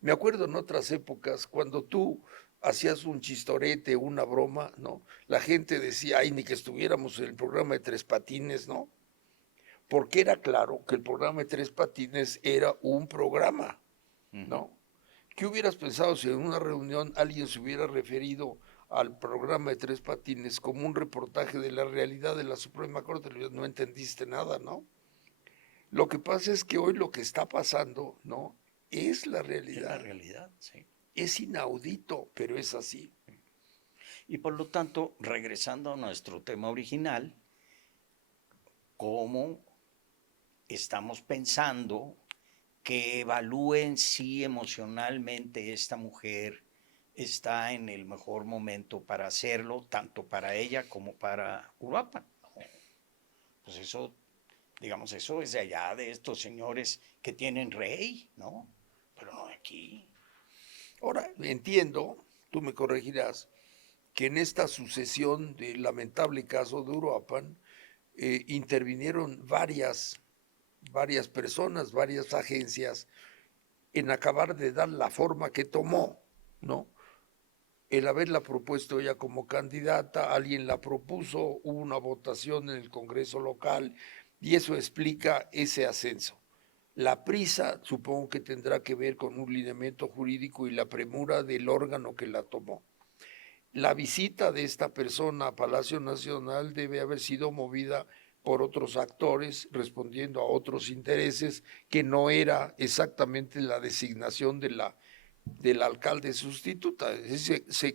Me acuerdo en otras épocas, cuando tú hacías un chistorete, una broma, ¿no? La gente decía, ay, ni que estuviéramos en el programa de Tres Patines, ¿no? Porque era claro que el programa de Tres Patines era un programa, Ujú. ¿no? ¿Qué hubieras pensado si en una reunión alguien se hubiera referido al programa de Tres Patines como un reportaje de la realidad de la Suprema Corte? No entendiste nada, ¿no? Lo que pasa es que hoy lo que está pasando, ¿no?, es la Es la realidad. realidad, sí. Es inaudito, pero es así. Y por lo tanto, regresando a nuestro tema original, ¿cómo estamos pensando que evalúen si emocionalmente esta mujer está en el mejor momento para hacerlo, tanto para ella como para Uruapan? Pues eso, digamos, eso es de allá, de estos señores que tienen rey, ¿no? Pero no aquí. Ahora, entiendo, tú me corregirás, que en esta sucesión del lamentable caso de Uruapan intervinieron varias personas, varias agencias en acabar de dar la forma que tomó, ¿no? El haberla propuesto ella como candidata, alguien la propuso, hubo una votación en el Congreso local y eso explica ese ascenso. La prisa supongo que tendrá que ver con un lineamiento jurídico y la premura del órgano que la tomó. La visita de esta persona a Palacio Nacional debe haber sido movida por otros actores, respondiendo a otros intereses, que no era exactamente la designación del alcalde sustituta. Se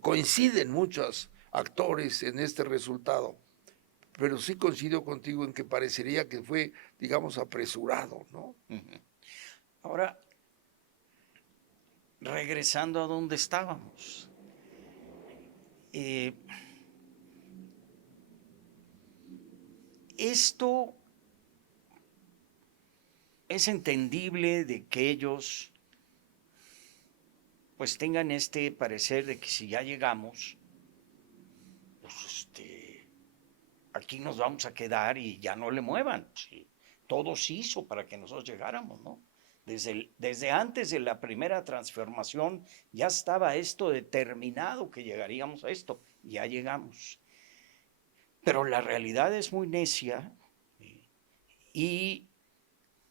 coinciden muchos actores en este resultado, pero sí coincido contigo en que parecería que fue, digamos, apresurado, ¿no? Ahora, regresando a donde estábamos, esto es entendible de que ellos pues tengan este parecer de que si ya llegamos, pues aquí nos vamos a quedar y ya no le muevan. Sí, todo se hizo para que nosotros llegáramos, ¿no? Desde antes de la primera transformación ya estaba esto determinado que llegaríamos a esto, y ya llegamos. Pero la realidad es muy necia y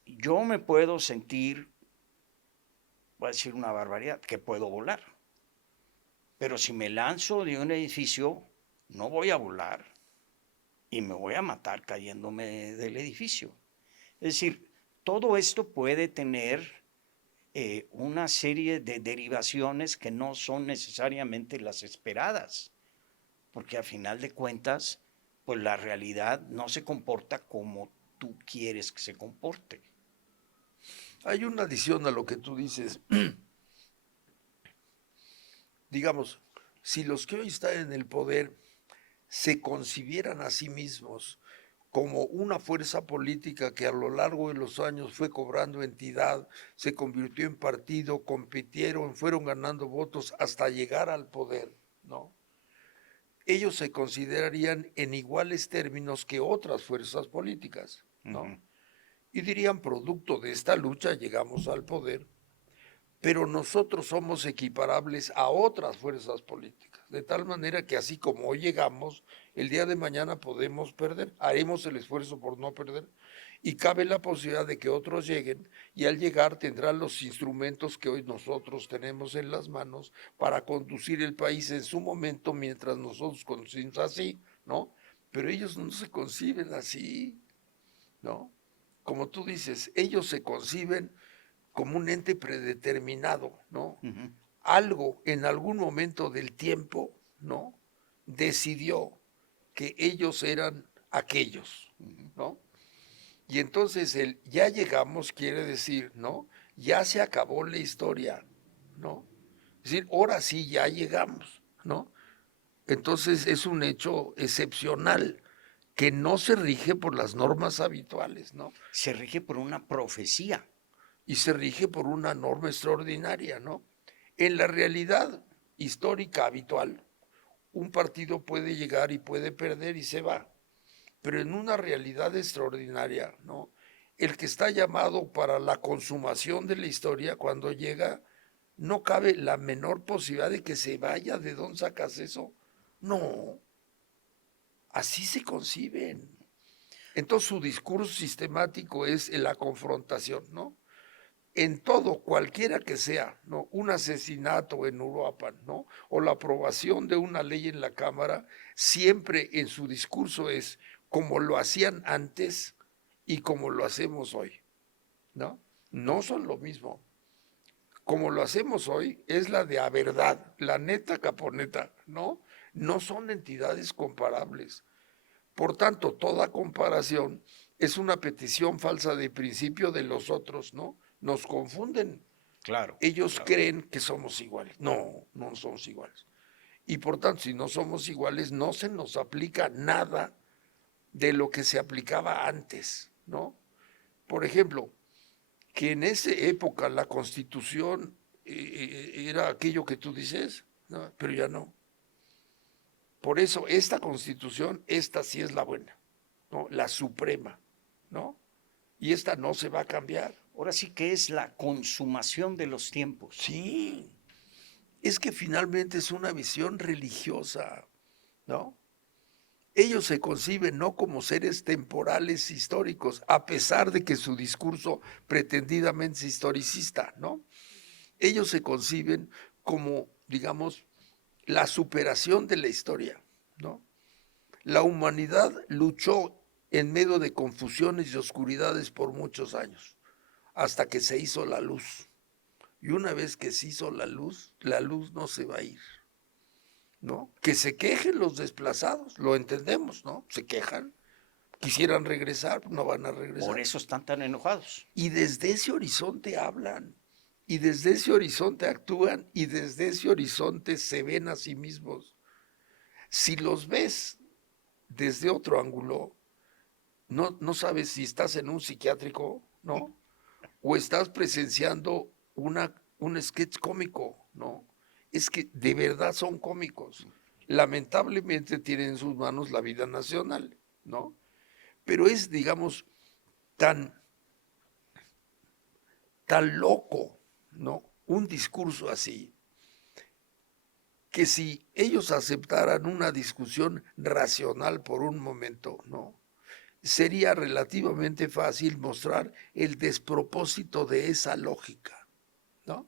yo me puedo sentir, voy a decir una barbaridad, que puedo volar. Pero si me lanzo de un edificio, no voy a volar y me voy a matar cayéndome del edificio. Es decir, todo esto puede tener una serie de derivaciones que no son necesariamente las esperadas, porque a final de cuentas, pues la realidad no se comporta como tú quieres que se comporte. Hay una adición a lo que tú dices. Digamos, si los que hoy están en el poder se concibieran a sí mismos como una fuerza política que a lo largo de los años fue cobrando entidad, se convirtió en partido, compitieron, fueron ganando votos hasta llegar al poder, ¿no? Ellos se considerarían en iguales términos que otras fuerzas políticas, ¿no? Uh-huh. Y dirían, producto de esta lucha llegamos al poder, pero nosotros somos equiparables a otras fuerzas políticas, de tal manera que así como hoy llegamos, el día de mañana podemos perder, haremos el esfuerzo por no perder, y cabe la posibilidad de que otros lleguen, y al llegar tendrán los instrumentos que hoy nosotros tenemos en las manos para conducir el país en su momento, mientras nosotros conducimos así, ¿no? Pero ellos no se conciben así, ¿no? Como tú dices, ellos se conciben como un ente predeterminado, ¿no? Uh-huh. Algo en algún momento del tiempo, ¿no? Decidió que ellos eran aquellos, ¿no? Y entonces el ya llegamos quiere decir, ¿no? Ya se acabó la historia, ¿no? Es decir, ahora sí ya llegamos, ¿no? Entonces es un hecho excepcional que no se rige por las normas habituales, ¿no? Se rige por una profecía. Y se rige por una norma extraordinaria, ¿no? En la realidad histórica habitual, un partido puede llegar y puede perder y se va, pero en una realidad extraordinaria, ¿no? El que está llamado para la consumación de la historia, cuando llega, no cabe la menor posibilidad de que se vaya. ¿De dónde sacas eso? No, así se conciben. Entonces su discurso sistemático es la confrontación, ¿no? En todo, cualquiera que sea, ¿no? Un asesinato en Uruapan, ¿no? O la aprobación de una ley en la Cámara, siempre en su discurso es como lo hacían antes y como lo hacemos hoy, ¿no? No son lo mismo. Como lo hacemos hoy es la de a verdad, la neta caponeta, ¿no? No son entidades comparables. Por tanto, toda comparación es una petición falsa de principio de los otros, ¿no? Nos confunden. Claro. Ellos creen que somos iguales. No, no somos iguales. Y por tanto, si no somos iguales, no se nos aplica nada de lo que se aplicaba antes, ¿no? Por ejemplo, que en esa época la Constitución era aquello que tú dices, ¿no? Pero ya no. Por eso esta Constitución, esta sí es la buena, ¿no? La suprema, ¿no? Y esta no se va a cambiar. Ahora sí que es la consumación de los tiempos. Sí, es que finalmente es una visión religiosa, ¿no? Ellos se conciben no como seres temporales históricos, a pesar de que su discurso pretendidamente es historicista, ¿no? Ellos se conciben como, digamos, la superación de la historia, ¿no? La humanidad luchó en medio de confusiones y oscuridades por muchos años, hasta que se hizo la luz. Y una vez que se hizo la luz no se va a ir, ¿no? Que se quejen los desplazados, lo entendemos, ¿no? Se quejan, quisieran regresar, no van a regresar. Por eso están tan enojados. Y desde ese horizonte hablan, y desde ese horizonte actúan, y desde ese horizonte se ven a sí mismos. Si los ves desde otro ángulo, no sabes si estás en un psiquiátrico, ¿no? O estás presenciando un sketch cómico, ¿no? Es que de verdad son cómicos. Lamentablemente tienen en sus manos la vida nacional, ¿no? Pero es, digamos, tan loco, ¿no? Un discurso así, que si ellos aceptaran una discusión racional por un momento, ¿no? Sería relativamente fácil mostrar el despropósito de esa lógica, ¿no?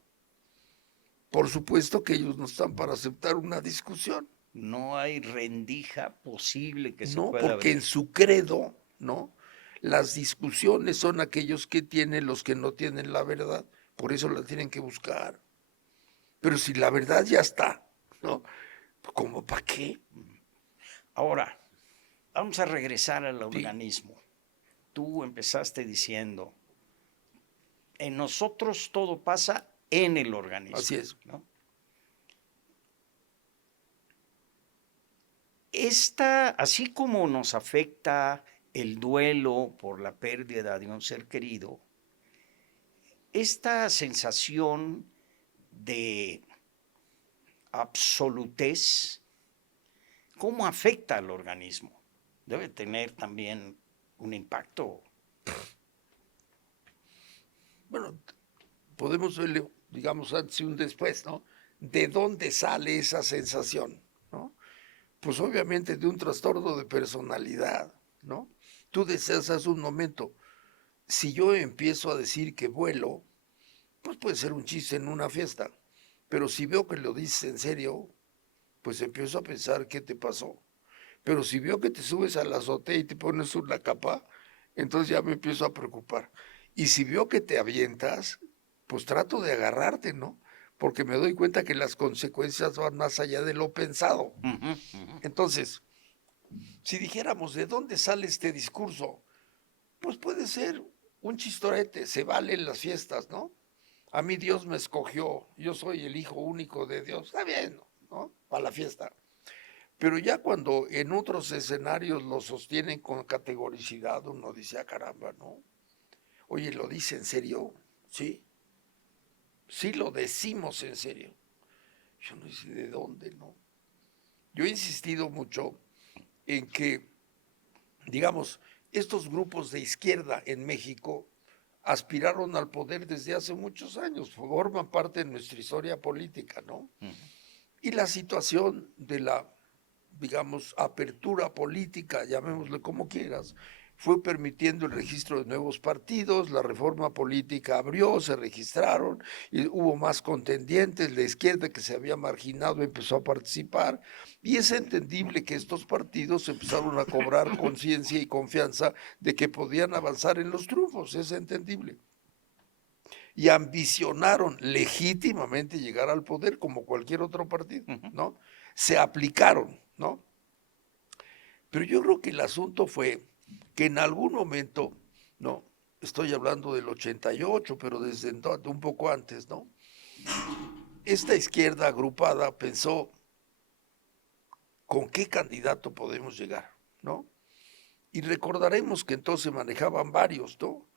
Por supuesto que ellos no están para aceptar una discusión. No hay rendija posible que se No, pueda porque en abrir. su credo, ¿no? Las discusiones son aquellos que tienen los que no tienen la verdad. Por eso la tienen que buscar. Pero si la verdad ya está, ¿no? ¿Cómo para qué? Ahora, vamos a regresar al Sí, organismo. Tú empezaste diciendo, en nosotros todo pasa en el organismo, así es. ¿no? Esta, así como nos afecta el duelo por la pérdida de un ser querido, esta sensación de absolutez, ¿cómo afecta al organismo? Debe tener también un impacto. Bueno, podemos verle, digamos, antes y un después, ¿no? ¿De dónde sale esa sensación, ¿no? Pues obviamente de un trastorno de personalidad, ¿no? Tú deseas hace un momento, si yo empiezo a decir que vuelo, pues puede ser un chiste en una fiesta, pero si veo que lo dices en serio, pues empiezo a pensar qué te pasó. Pero si veo que te subes a la azotea y te pones una capa, entonces ya me empiezo a preocupar. Y si veo que te avientas, pues trato de agarrarte, ¿no? Porque me doy cuenta que las consecuencias van más allá de lo pensado. Ujú, ujú. Entonces, si dijéramos, ¿de dónde sale este discurso? Pues puede ser un chistorete, se vale en las fiestas, ¿no? A mí Dios me escogió, yo soy el hijo único de Dios, está bien, ¿no? Para la fiesta. Pero ya cuando en otros escenarios lo sostienen con categoricidad, uno dice, ah, caramba, ¿no? Oye, ¿lo dice en serio? Sí, sí lo decimos en serio. Yo no sé de dónde, ¿no? Yo he insistido mucho en que, digamos, estos grupos de izquierda en México aspiraron al poder desde hace muchos años, forman parte de nuestra historia política, ¿no? Y la situación de la, digamos, apertura política, llamémosle como quieras, fue permitiendo el registro de nuevos partidos, la reforma política abrió, se registraron, y hubo más contendientes, la izquierda que se había marginado empezó a participar, y es entendible que estos partidos empezaron a cobrar conciencia y confianza de que podían avanzar en los triunfos, es entendible. Y ambicionaron legítimamente llegar al poder como cualquier otro partido, ¿no? Se aplicaron, ¿no? Pero yo creo que el asunto fue que en algún momento, ¿no? Estoy hablando del 88, pero desde entonces, un poco antes, ¿no? Esta izquierda agrupada pensó, ¿con qué candidato podemos llegar, ¿no? Y recordaremos que entonces manejaban varios, ¿no?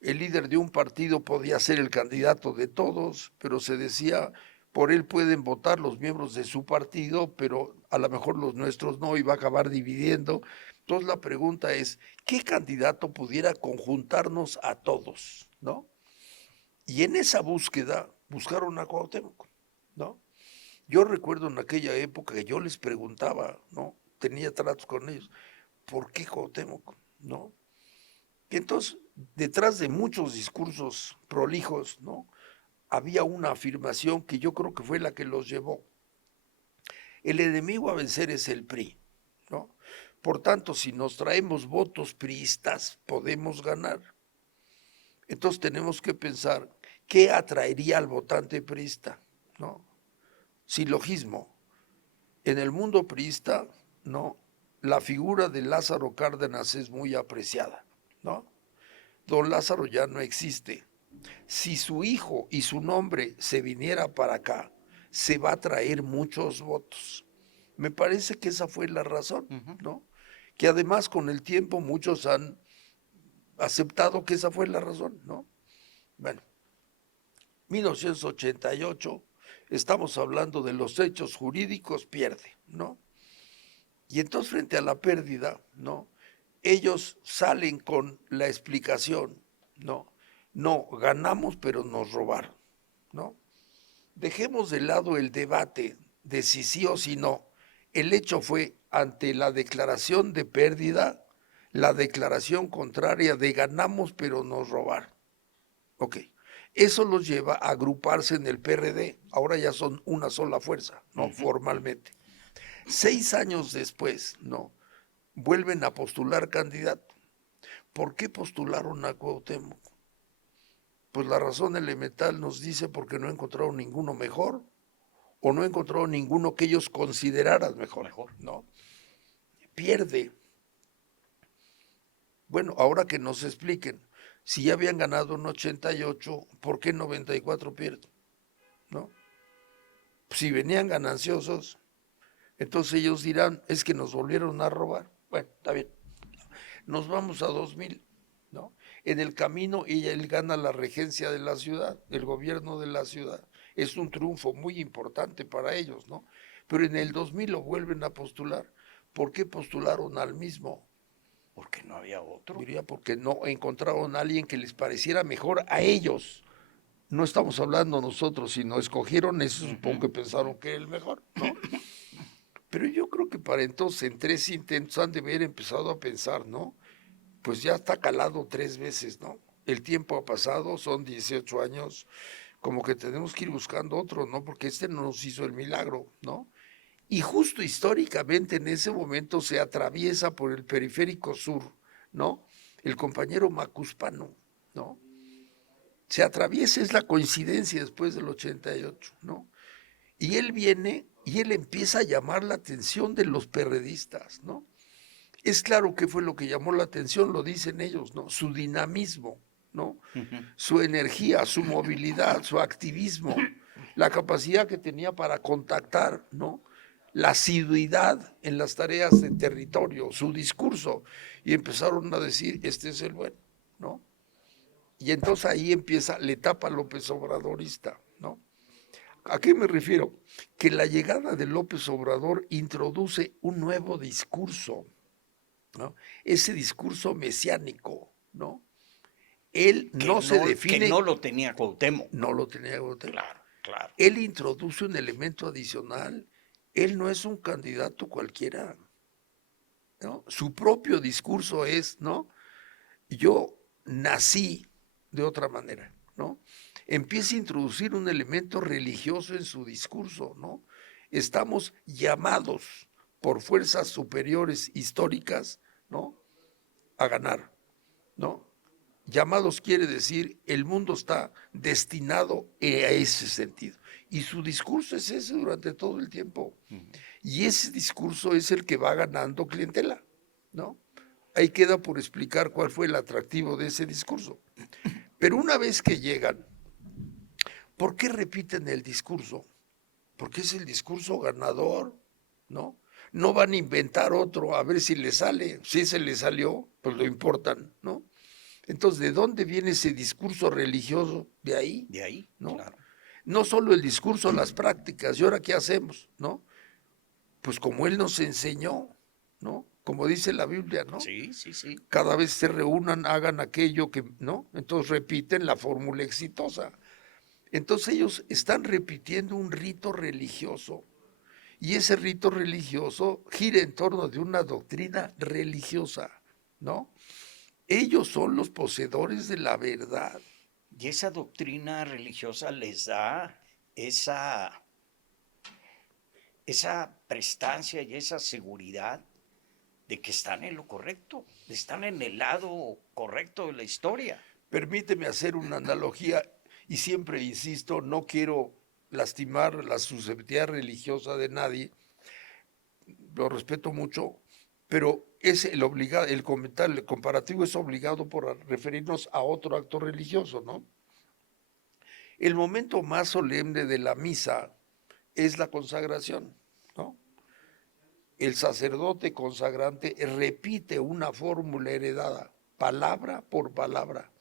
El líder de un partido podía ser el candidato de todos, pero se decía, Por él pueden votar los miembros de su partido, pero a lo mejor los nuestros no, y va a acabar dividiendo. Entonces la pregunta es, ¿qué candidato pudiera conjuntarnos a todos, ¿no? Y en esa búsqueda buscaron a Cuauhtémoc, ¿no? Yo recuerdo en aquella época que yo les preguntaba, ¿no? Tenía tratos con ellos, ¿por qué Cuauhtémoc? ¿No? Y entonces, detrás de muchos discursos prolijos, ¿no? Había una afirmación que yo creo que fue la que los llevó. El enemigo a vencer es el PRI, ¿no? Por tanto, si nos traemos votos priistas, podemos ganar. Entonces tenemos que pensar qué atraería al votante priista, ¿no? Silogismo. En el mundo priista, ¿no? La figura de Lázaro Cárdenas es muy apreciada, ¿no? Don Lázaro ya no existe. Si su hijo y su nombre se viniera para acá, se va a traer muchos votos. Me parece que esa fue la razón, ¿no? Que además con el tiempo muchos han aceptado que esa fue la razón, ¿no? Bueno, 1988, estamos hablando de los hechos jurídicos, pierde, ¿no? Y entonces frente a la pérdida, ¿no? Ellos salen con la explicación, ¿no? No, ganamos pero nos robaron, ¿no? Dejemos de lado el debate de si sí o si no. El hecho fue, ante la declaración de pérdida, la declaración contraria de ganamos pero nos robaron. Ok, eso los lleva a agruparse en el PRD, ahora ya son una sola fuerza, ¿no? Formalmente. 6 años después, ¿no? Vuelven a postular candidato. ¿Por qué postularon a Cuauhtémoc? Pues la razón elemental nos dice porque no encontraron ninguno mejor o no encontraron ninguno que ellos consideraran mejor. ¿No? Pierde. Bueno, ahora que nos expliquen, si ya habían ganado en 88, ¿por qué en 94 pierden? ¿No? Si venían gananciosos, entonces ellos dirán, es que nos volvieron a robar. Bueno, está bien. Nos vamos a 2000, ¿no? En el camino él gana la regencia de la ciudad, el gobierno de la ciudad. Es un triunfo muy importante para ellos, ¿no? Pero en el 2000 lo vuelven a postular. ¿Por qué postularon al mismo? Porque no había otro. Diría porque no encontraron a alguien que les pareciera mejor a ellos. No estamos hablando nosotros, sino escogieron eso, supongo que pensaron que era el mejor, ¿no? Pero yo creo que para entonces, en 3 intentos, han de haber empezado a pensar, ¿no? Pues ya está calado 3 veces, ¿no? El tiempo ha pasado, son 18 años, como que tenemos que ir buscando otro, ¿no? Porque este no nos hizo el milagro, ¿no? Y justo históricamente en ese momento se atraviesa por el periférico sur, ¿no? El compañero Macuspano, ¿no? Se atraviesa, es la coincidencia después del 88, ¿no? Y él viene y él empieza a llamar la atención de los perredistas, ¿no? Es claro que fue lo que llamó la atención, lo dicen ellos, ¿no? Su dinamismo, ¿no? Su energía, su movilidad, su activismo, la capacidad que tenía para contactar, ¿no? La asiduidad en las tareas de territorio, su discurso. Y empezaron a decir, este es el bueno, ¿no? Y entonces ahí empieza la etapa López Obradorista, ¿no? ¿A qué me refiero? Que la llegada de López Obrador introduce un nuevo discurso, ¿no? Ese discurso mesiánico, ¿no? Él no se define. Que no lo tenía Cuauhtémoc. No lo tenía Cuauhtémoc. Claro, claro. Él introduce un elemento adicional. Él no es un candidato cualquiera, ¿no? Su propio discurso es, ¿no? Yo nací de otra manera, ¿no? Empieza a introducir un elemento religioso en su discurso, ¿no? Estamos llamados por fuerzas superiores históricas, ¿no? A ganar, ¿no? Llamados quiere decir el mundo está destinado a ese sentido. Y su discurso es ese durante todo el tiempo. Y ese discurso es el que va ganando clientela, ¿no? Ahí queda por explicar cuál fue el atractivo de ese discurso. Pero una vez que llegan, ¿por qué repiten el discurso? Porque es el discurso ganador, ¿no? No van a inventar otro a ver si le sale. Si se le salió, pues lo importan, ¿no? Entonces, ¿de dónde viene ese discurso religioso? De ahí. De ahí, ¿no? claro. no solo el discurso, las prácticas. ¿Y ahora qué hacemos? ¿No? Pues como Él nos enseñó, ¿no? Como dice la Biblia, ¿no? Sí, sí, sí. Cada vez se reúnan, hagan aquello que, ¿no? Entonces repiten la fórmula exitosa. Entonces ellos están repitiendo un rito religioso y ese rito religioso gira en torno de una doctrina religiosa, ¿no? Ellos son los poseedores de la verdad. Y esa doctrina religiosa les da esa, esa prestancia y esa seguridad de que están en lo correcto, están en el lado correcto de la historia. Permíteme hacer una analogía y siempre insisto, no quiero lastimar la susceptibilidad religiosa de nadie, lo respeto mucho, pero es el comentario, el comparativo es obligado por referirnos a otro acto religioso, ¿no? El momento más solemne de la misa es la consagración, ¿no? El sacerdote consagrante repite una fórmula heredada, palabra por palabra.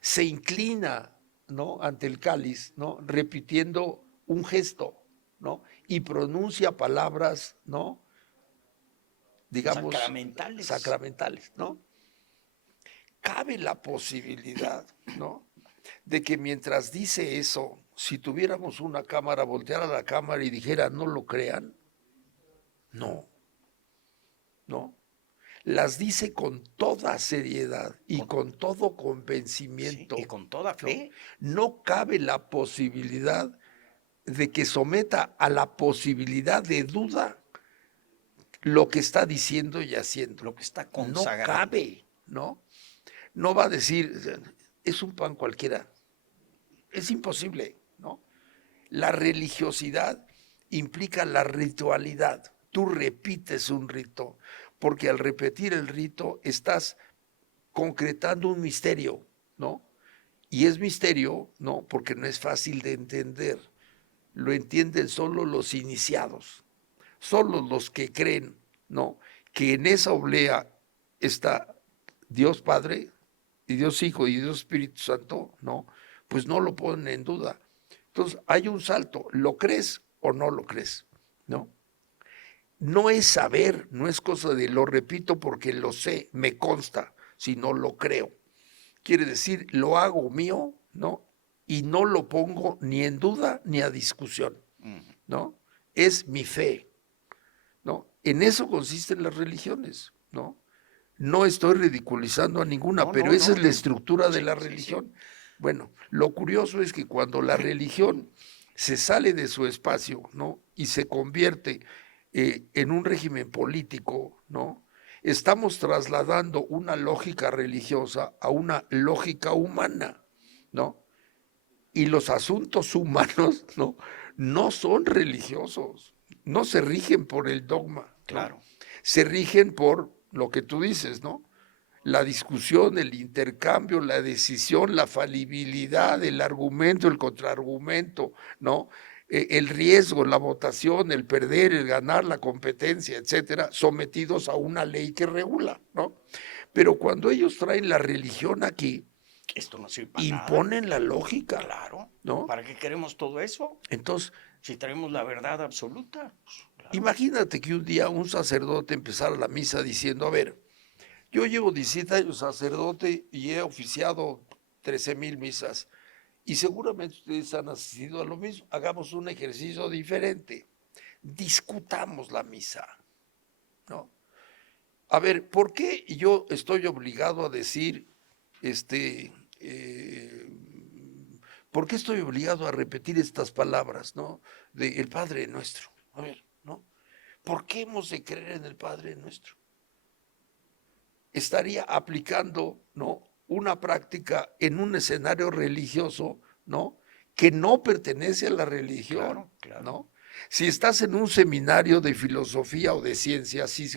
Se inclina, ¿no?, ante el cáliz, ¿no?, repitiendo un gesto, ¿no?, y pronuncia palabras, ¿no?, digamos, sacramentales, ¿no? Cabe la posibilidad, ¿no?, de que mientras dice eso, si tuviéramos una cámara, volteara la cámara y dijera, no lo crean, no, ¿no? Las dice con toda seriedad y con todo convencimiento. Sí, y con toda fe. ¿No? No cabe la posibilidad de que someta a la posibilidad de duda lo que está diciendo y haciendo. Lo que está No consagrando. cabe, ¿no? No va a decir, es un pan cualquiera. Es imposible, ¿no? La religiosidad implica la ritualidad. Tú repites un rito, porque al repetir el rito estás concretando un misterio, ¿no? Y es misterio, ¿no?, porque no es fácil de entender. Lo entienden solo los iniciados, solo los que creen, ¿no?, que en esa oblea está Dios Padre y Dios Hijo y Dios Espíritu Santo, ¿no? Pues no lo ponen en duda. Entonces hay un salto, ¿lo crees o no lo crees? ¿No? No es saber, no es cosa de lo repito porque lo sé, me consta, sino lo creo. Quiere decir, lo hago mío, ¿no? Y no lo pongo ni en duda ni a discusión, ¿no? Es mi fe, ¿no? En eso consisten las religiones, ¿no? No estoy ridiculizando a ninguna, No, pero no, esa no, es la no. estructura de Sí, la sí, sí. religión. Bueno, lo curioso es que cuando la religión se sale de su espacio, ¿no?, y se convierte en un régimen político, ¿no?, estamos trasladando una lógica religiosa a una lógica humana, ¿no? Y los asuntos humanos, ¿no?, no son religiosos, no se rigen por el dogma, ¿no? Claro. Se rigen por lo que tú dices, ¿no? La discusión, el intercambio, la decisión, la falibilidad, el argumento, el contraargumento, ¿no? El riesgo, la votación, el perder, el ganar, la competencia, etcétera, sometidos a una ley que regula, ¿no? Pero cuando ellos traen la religión aquí, Esto no sirve para imponen nada. la lógica, Claro. ¿no? ¿Para qué queremos todo eso? Entonces, Si traemos la verdad absoluta. Claro. imagínate que un día un sacerdote empezara la misa diciendo, a ver, yo llevo 17 años sacerdote y he oficiado 13,000 misas. Y seguramente ustedes han asistido a lo mismo. Hagamos un ejercicio diferente. Discutamos la misa, ¿no? A ver, ¿por qué yo estoy obligado a decir, ¿por qué estoy obligado a repetir estas palabras, ¿no?, de el Padre Nuestro? A ver, ¿no? ¿Por qué hemos de creer en el Padre Nuestro? Estaría aplicando, ¿no?, una práctica en un escenario religioso, ¿no?, que no pertenece a la religión, Claro, claro. ¿no? Si estás en un seminario de filosofía o de ciencia, sí,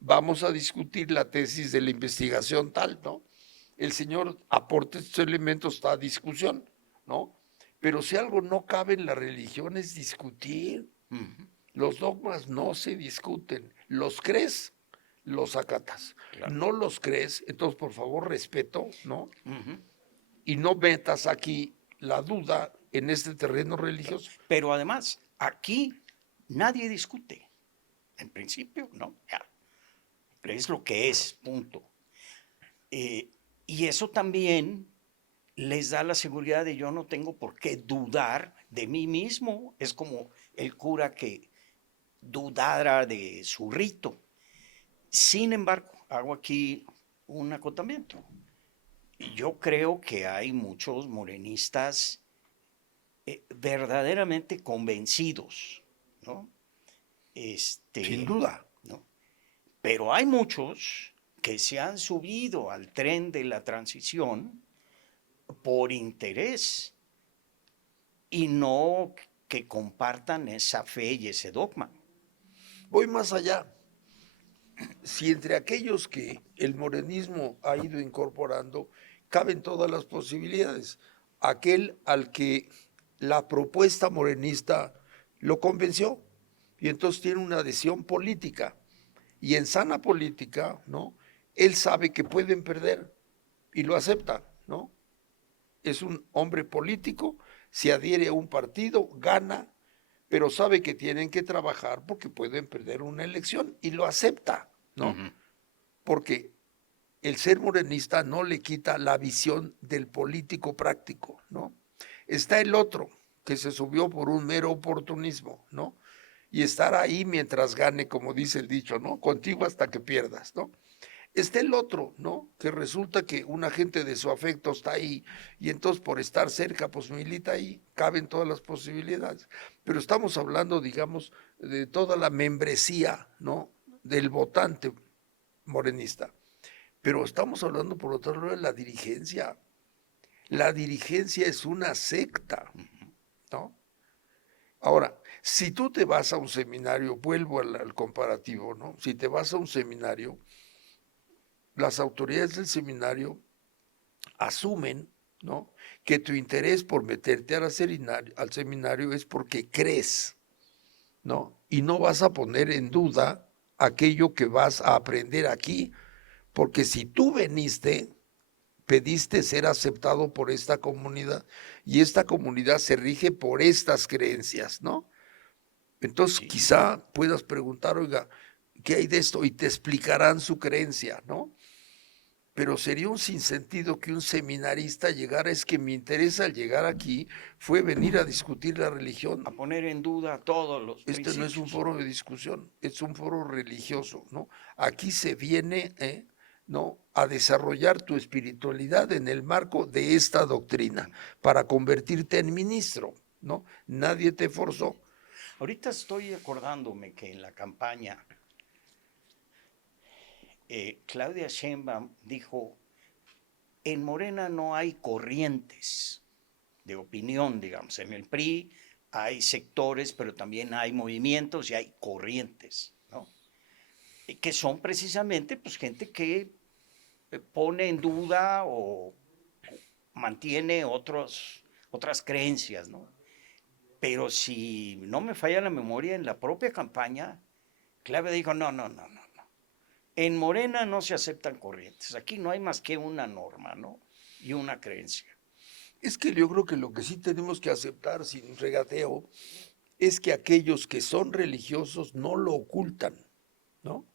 vamos a discutir la tesis de la investigación tal, ¿no? El Señor aporta estos elementos a discusión, ¿no? Pero si algo no cabe en la religión es discutir. Los dogmas no se discuten. ¿Los crees? Los acatas. Claro. No los crees, entonces por favor respeto, ¿no? Ujú. Y no metas aquí la duda en este terreno religioso. Pero además, aquí nadie discute. En principio, ¿no? Ya, es lo que es, punto. Y eso también les da la seguridad de yo no tengo por qué dudar de mí mismo. Es como el cura que dudara de su rito. Sin embargo, hago aquí un acotamiento. Yo creo que hay muchos morenistas verdaderamente convencidos, ¿no? Sin duda. ¿No? Pero hay muchos que se han subido al tren de la transición por interés y no que compartan esa fe y ese dogma. Voy más allá. Si entre aquellos que el morenismo ha ido incorporando caben todas las posibilidades, aquel al que la propuesta morenista lo convenció y entonces tiene una adhesión política y en sana política, ¿no? Él sabe que pueden perder y lo acepta, ¿no? Es un hombre político, se adhiere a un partido, gana, pero sabe que tienen que trabajar porque pueden perder una elección y lo acepta, ¿no? Porque el ser morenista no le quita la visión del político práctico, ¿no? Está el otro que se subió por un mero oportunismo, ¿no? Y estar ahí mientras gane, como dice el dicho, ¿no? Contigo hasta que pierdas, ¿no? Está el otro, ¿no? Que resulta que un agente de su afecto está ahí y entonces por estar cerca, pues milita ahí, caben todas las posibilidades. Pero estamos hablando, digamos, de toda la membresía, ¿no? Del votante morenista. Pero estamos hablando, por otro lado, de la dirigencia. La dirigencia es una secta, ¿no? Ahora, si tú te vas a un seminario, vuelvo al comparativo, ¿no? Si te vas a un seminario, las autoridades del seminario asumen, ¿no? Que tu interés por meterte al seminario es porque crees, ¿no? Y no vas a poner en duda aquello que vas a aprender aquí, porque si tú pediste ser aceptado por esta comunidad y esta comunidad se rige por estas creencias, ¿no? Entonces Sí. quizá puedas preguntar, oiga, ¿qué hay de esto? Y te explicarán su creencia, ¿no? Pero sería un sinsentido que un seminarista llegara, es que mi interés al llegar aquí fue venir a discutir la religión. A poner en duda todos los Este no es un principios. foro de discusión, es un foro religioso, ¿no? Aquí se viene, ¿no? A desarrollar tu espiritualidad en el marco de esta doctrina para convertirte en ministro, ¿no? Nadie te forzó. Ahorita estoy acordándome que en la campaña Claudia Sheinbaum dijo, en Morena no hay corrientes de opinión, digamos. En el PRI hay sectores, pero también hay movimientos y hay corrientes, ¿no? Que son precisamente pues, gente que pone en duda o mantiene otras creencias, ¿no? Pero si no me falla la memoria, en la propia campaña, Claudia dijo, no, no, no, no. En Morena no se aceptan corrientes. Aquí no hay más que una norma, ¿no? Y una creencia. Es que yo creo que lo que sí tenemos que aceptar sin regateo es que aquellos que son religiosos no lo ocultan, ¿no? No,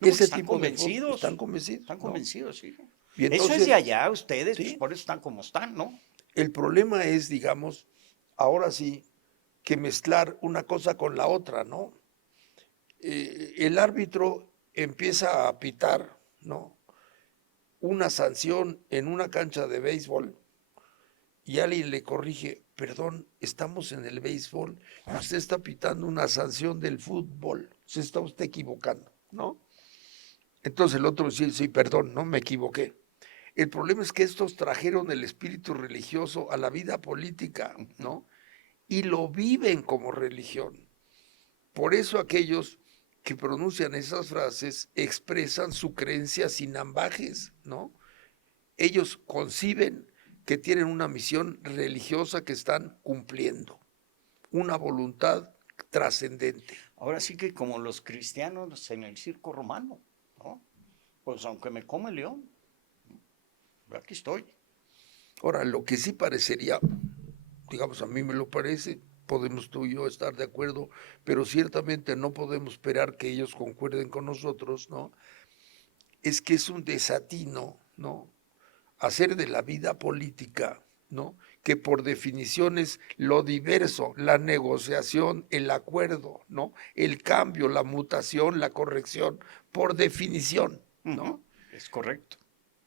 porque Ese están tipo de están convencidos. convencidos, Están ¿no? convencidos, sí. Y Eso es de entonces, allá, ustedes, pues sí, por eso están como están, ¿no? el problema es, digamos, ahora sí, que mezclar una cosa con la otra, ¿no? El árbitro empieza a pitar, ¿no? Una sanción en una cancha de béisbol y alguien le corrige, perdón, estamos en el béisbol, usted está pitando una sanción del fútbol, se está usted equivocando, ¿no? Entonces el otro dice, sí, perdón, no me equivoqué. El problema es que estos trajeron el espíritu religioso a la vida política, ¿no? Y lo viven como religión. Por eso aquellos que pronuncian esas frases expresan su creencia sin ambajes, ¿no? Ellos conciben que tienen una misión religiosa que están cumpliendo, una voluntad trascendente. Ahora sí que como los cristianos en el circo romano, ¿no? Pues aunque me come el león, aquí estoy. Ahora, lo que sí parecería, digamos, a mí me lo parece, podemos tú y yo estar de acuerdo, pero ciertamente no podemos esperar que ellos concuerden con nosotros, ¿no? Es que es un desatino, ¿no? Hacer de la vida política, ¿no? Que por definición es lo diverso, la negociación, el acuerdo, ¿no? El cambio, la mutación, la corrección, por definición, ¿no? Es correcto.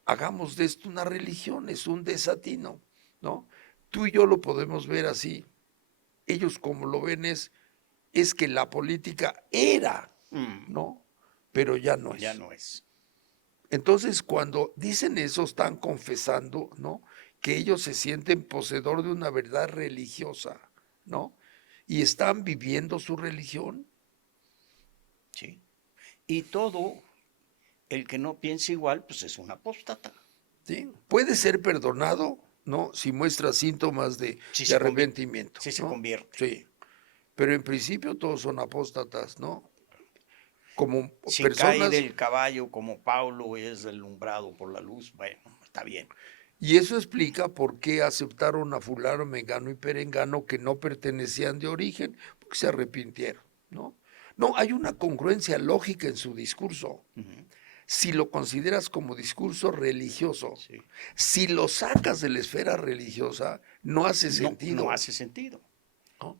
Hagamos de esto una religión, es un desatino, ¿no? Tú y yo lo podemos ver así. Ellos como lo ven es que la política era, ¿no? Pero ya no es. Ya no es. Entonces, cuando dicen eso, están confesando, ¿no? Que ellos se sienten poseedor de una verdad religiosa, ¿no? Y están viviendo su religión. Sí. Y todo el que no piensa igual, pues es un apóstata. ¿Sí? Puede ser perdonado, ¿no? Si muestra síntomas de arrepentimiento. Si se ¿no? convierte. Sí. Pero en principio todos son apóstatas, ¿no? Como Si personas. cae del caballo como Pablo es deslumbrado por la luz, bueno, está bien. Y eso explica por qué aceptaron a fulano, mengano y perengano que no pertenecían de origen, porque se arrepintieron, ¿no? No, hay una congruencia lógica en su discurso. Si lo consideras como discurso religioso, Sí. si lo sacas de la esfera religiosa, no hace sentido. No hace sentido. ¿no?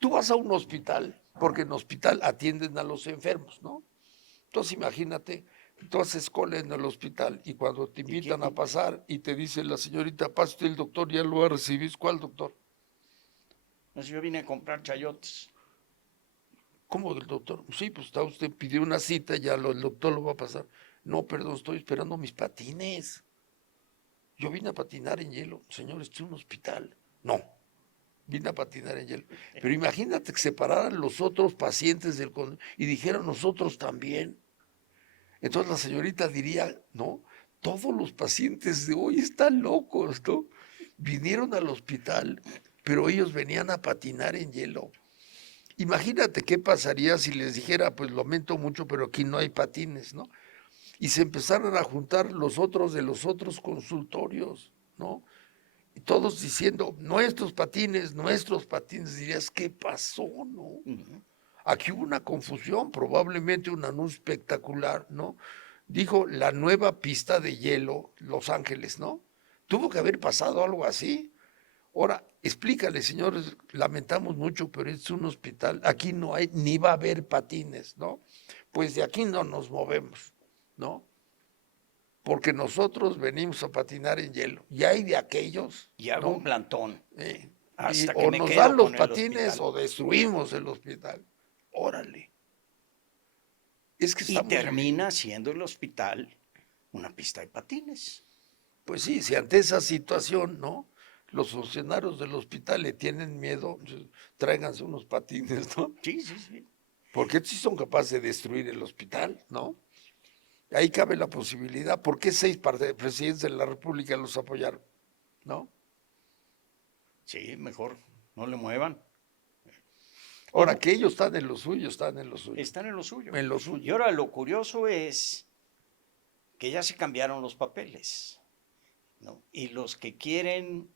Tú vas a un hospital, porque en hospital atienden a los enfermos, ¿no? Entonces imagínate, tú haces cola en el hospital y cuando te invitan a pasar y te dice la señorita, pase usted el doctor, ya lo va a recibir. ¿Cuál doctor? No sé, yo vine a comprar chayotes. ¿Cómo del doctor? Sí, pues está usted, pidió una cita, ya el doctor lo va a pasar. No, perdón, estoy esperando mis patines. Yo vine a patinar en hielo. Señor, estoy en un hospital. No, vine a patinar en hielo. Pero imagínate que separaran los otros pacientes y dijeran nosotros también. Entonces la señorita diría, ¿no? Todos los pacientes de hoy están locos, ¿no? Vinieron al hospital, pero ellos venían a patinar en hielo. Imagínate qué pasaría si les dijera, pues lamento mucho, pero aquí no hay patines, ¿no? Y se empezaron a juntar los otros de los otros consultorios, ¿no? Y todos diciendo, nuestros patines, dirías, ¿qué pasó, no? Aquí hubo una confusión, probablemente un anuncio espectacular, ¿no? Dijo la nueva pista de hielo, Los Ángeles, ¿no? Tuvo que haber pasado algo así. Ahora, explícale, señores, lamentamos mucho, pero es un hospital, aquí no hay, ni va a haber patines, ¿no? Pues de aquí no nos movemos, ¿no? Porque nosotros venimos a patinar en hielo. Y hay de aquellos. Y hago un plantón. Hasta que o me nos quedo dan los con el patines hospital. o destruimos el hospital. Órale. Es que Y estamos termina siendo el hospital una pista de patines. Pues sí, si ante esa situación, ¿no? Los funcionarios del hospital le tienen miedo, tráiganse unos patines, ¿no? Sí, sí, sí. Porque sí son capaces de destruir el hospital, ¿no? Ahí cabe la posibilidad. ¿Por qué 6 presidentes de la República los apoyaron? ¿No? Sí, mejor no le muevan. Ahora, que ellos están en lo suyo, están en lo suyo. Están en lo suyo. En lo suyo. Y ahora lo curioso es que ya se cambiaron los papeles, ¿no? Y los que quieren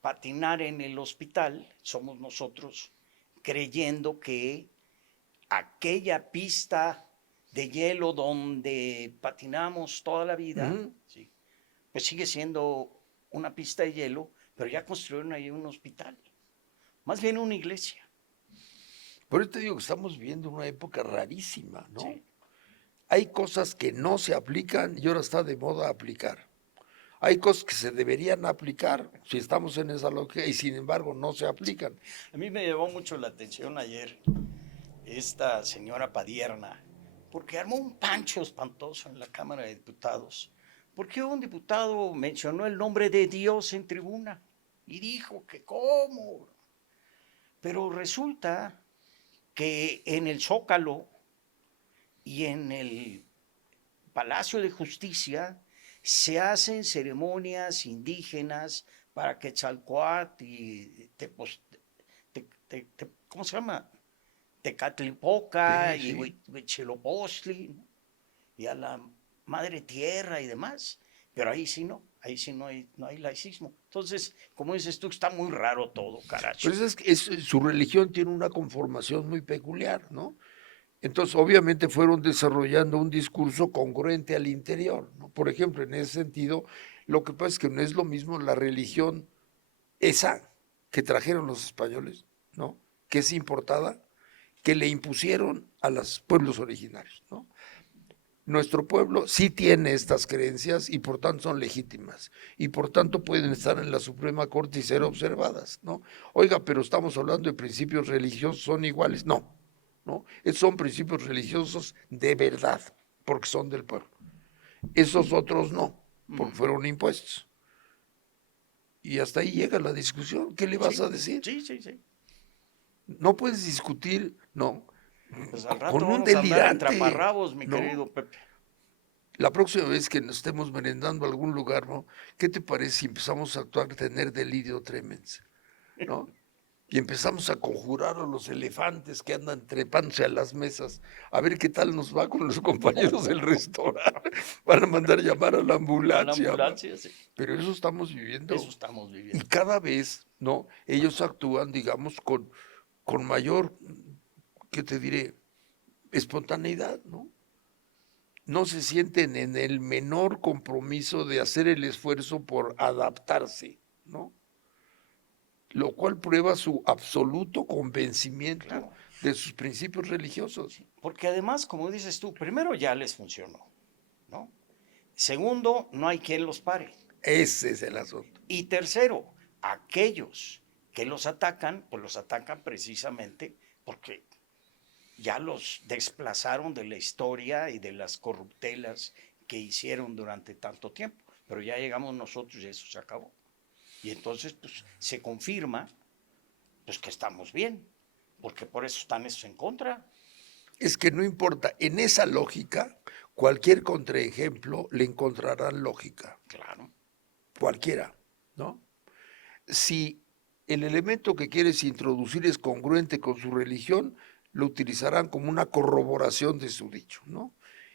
patinar en el hospital somos nosotros, creyendo que aquella pista de hielo donde patinamos toda la vida, ¿sí? Pues sigue siendo una pista de hielo, pero ya construyeron ahí un hospital, más bien una iglesia. Por eso te digo que estamos viviendo una época rarísima, ¿no? Sí. Hay cosas que no se aplican y ahora está de moda aplicar. Hay cosas que se deberían aplicar si estamos en esa lógica y sin embargo no se aplican. A mí me llevó mucho la atención ayer esta señora Padierna, porque armó un pancho espantoso en la Cámara de Diputados, porque un diputado mencionó el nombre de Dios en tribuna y dijo que cómo. Pero resulta que en el Zócalo y en el Palacio de Justicia se hacen ceremonias indígenas para Quetzalcóatl y ¿cómo se llama? Tecatlipoca y Huitzilopochtli, ¿no? Y a la Madre Tierra y demás. Pero ahí sí no. ahí sí no hay laicismo. Entonces, como dices tú, está muy raro todo, carajo. Pero su religión tiene una conformación muy peculiar, ¿no? Entonces, obviamente fueron desarrollando un discurso congruente al interior, ¿no? Por ejemplo, en ese sentido, lo que pasa es que no es lo mismo la religión esa que trajeron los españoles, ¿no? Que es importada, que le impusieron a los pueblos originarios, ¿no? Nuestro pueblo sí tiene estas creencias y por tanto son legítimas y por tanto pueden estar en la Suprema Corte y ser observadas, ¿no? Oiga, pero estamos hablando de principios religiosos, ¿son iguales? No, ¿no? Esos son principios religiosos de verdad, porque son del pueblo. Esos otros no, porque fueron impuestos. Y hasta ahí llega la discusión. ¿Qué le vas a decir? Sí. No puedes discutir, no, Pues al rato con un vamos a andar en delirante, traparrabos, mi ¿no? querido Pepe. La próxima vez que nos estemos merendando a algún lugar, ¿no? ¿Qué te parece si empezamos a actuar, tener delirio tremens, ¿no? Y empezamos a conjurar a los elefantes que andan trepándose a las mesas, a ver qué tal nos va con los compañeros del restaurante. Van a mandar llamar a la A la ambulancia, ¿no? ambulancia, sí. Pero eso estamos viviendo. Eso estamos Y viviendo. cada vez, ¿no? Ellos actúan, digamos, con mayor, ¿qué te diré? Espontaneidad, ¿no? No se sienten en el menor compromiso de hacer el esfuerzo por adaptarse, ¿no? Lo cual prueba su absoluto convencimiento Claro. de sus principios religiosos. Porque además, como dices tú, primero ya les funcionó, ¿no? Segundo, no hay quien los pare. Ese es el asunto. Y tercero, aquellos que los atacan, pues los atacan precisamente porque ya los desplazaron de la historia y de las corruptelas que hicieron durante tanto tiempo. Pero ya llegamos nosotros y eso se acabó. Y entonces, pues, se confirma, pues, que estamos bien, porque por eso están esos en contra. Es que no importa, en esa lógica, cualquier contraejemplo le encontrarán lógica. Claro. Cualquiera, ¿no? Si el elemento que quieres introducir es congruente con su religión, lo utilizarán como una corroboración de su dicho, ¿no?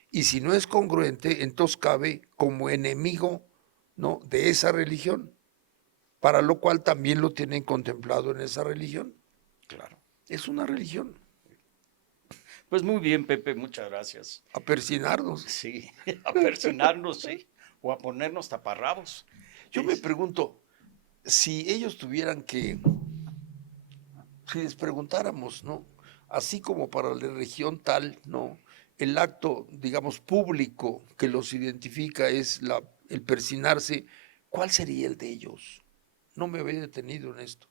Y si no es congruente, entonces cabe como enemigo, ¿no?, de esa religión, para lo cual también lo tienen contemplado en esa religión. Claro. Es una religión. Pues muy bien, Pepe, muchas gracias. A persinarnos. Sí, a persinarnos, sí, o a ponernos taparrabos. Yo me pregunto, si ellos tuvieran que, si les preguntáramos, ¿no?, así como para la región tal, ¿no?, el acto, digamos, público que los identifica es el persinarse, ¿cuál sería el de ellos? No me había detenido en esto.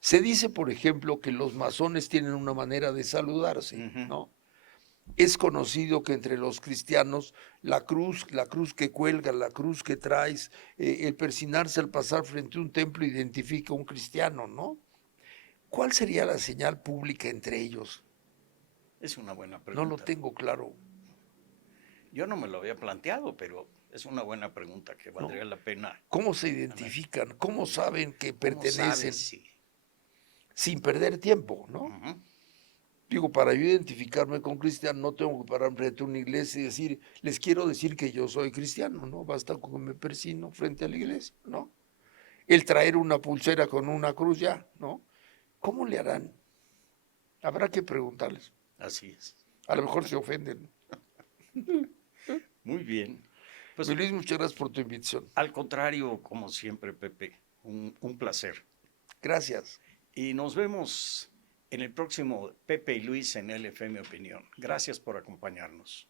Se dice, por ejemplo, que los masones tienen una manera de saludarse, ¿no? Es conocido que entre los cristianos la cruz que cuelga, la cruz que traes, el persinarse al pasar frente a un templo identifica a un cristiano, ¿no? ¿Cuál sería la señal pública entre ellos? Es una buena No pregunta. lo tengo claro. Yo no me lo había planteado, pero es una buena pregunta que valdría la pena. ¿Cómo se identifican? ¿Cómo saben que pertenecen? Sí. Sin perder tiempo, ¿no? Digo, para yo identificarme con cristiano no tengo que parar frente a una iglesia y decir, les quiero decir que yo soy cristiano, ¿no? Basta con que me persino frente a la iglesia, ¿no? El traer una pulsera con una cruz ya, ¿no? ¿Cómo le harán? Habrá que preguntarles. Así es. A lo mejor se ofenden. Muy bien. Pues, Luis, muchas gracias por tu invitación. al contrario, como siempre, Pepe, un placer. Gracias. Y nos vemos en el próximo Pepe y Luis en LFM Opinión. Gracias por acompañarnos.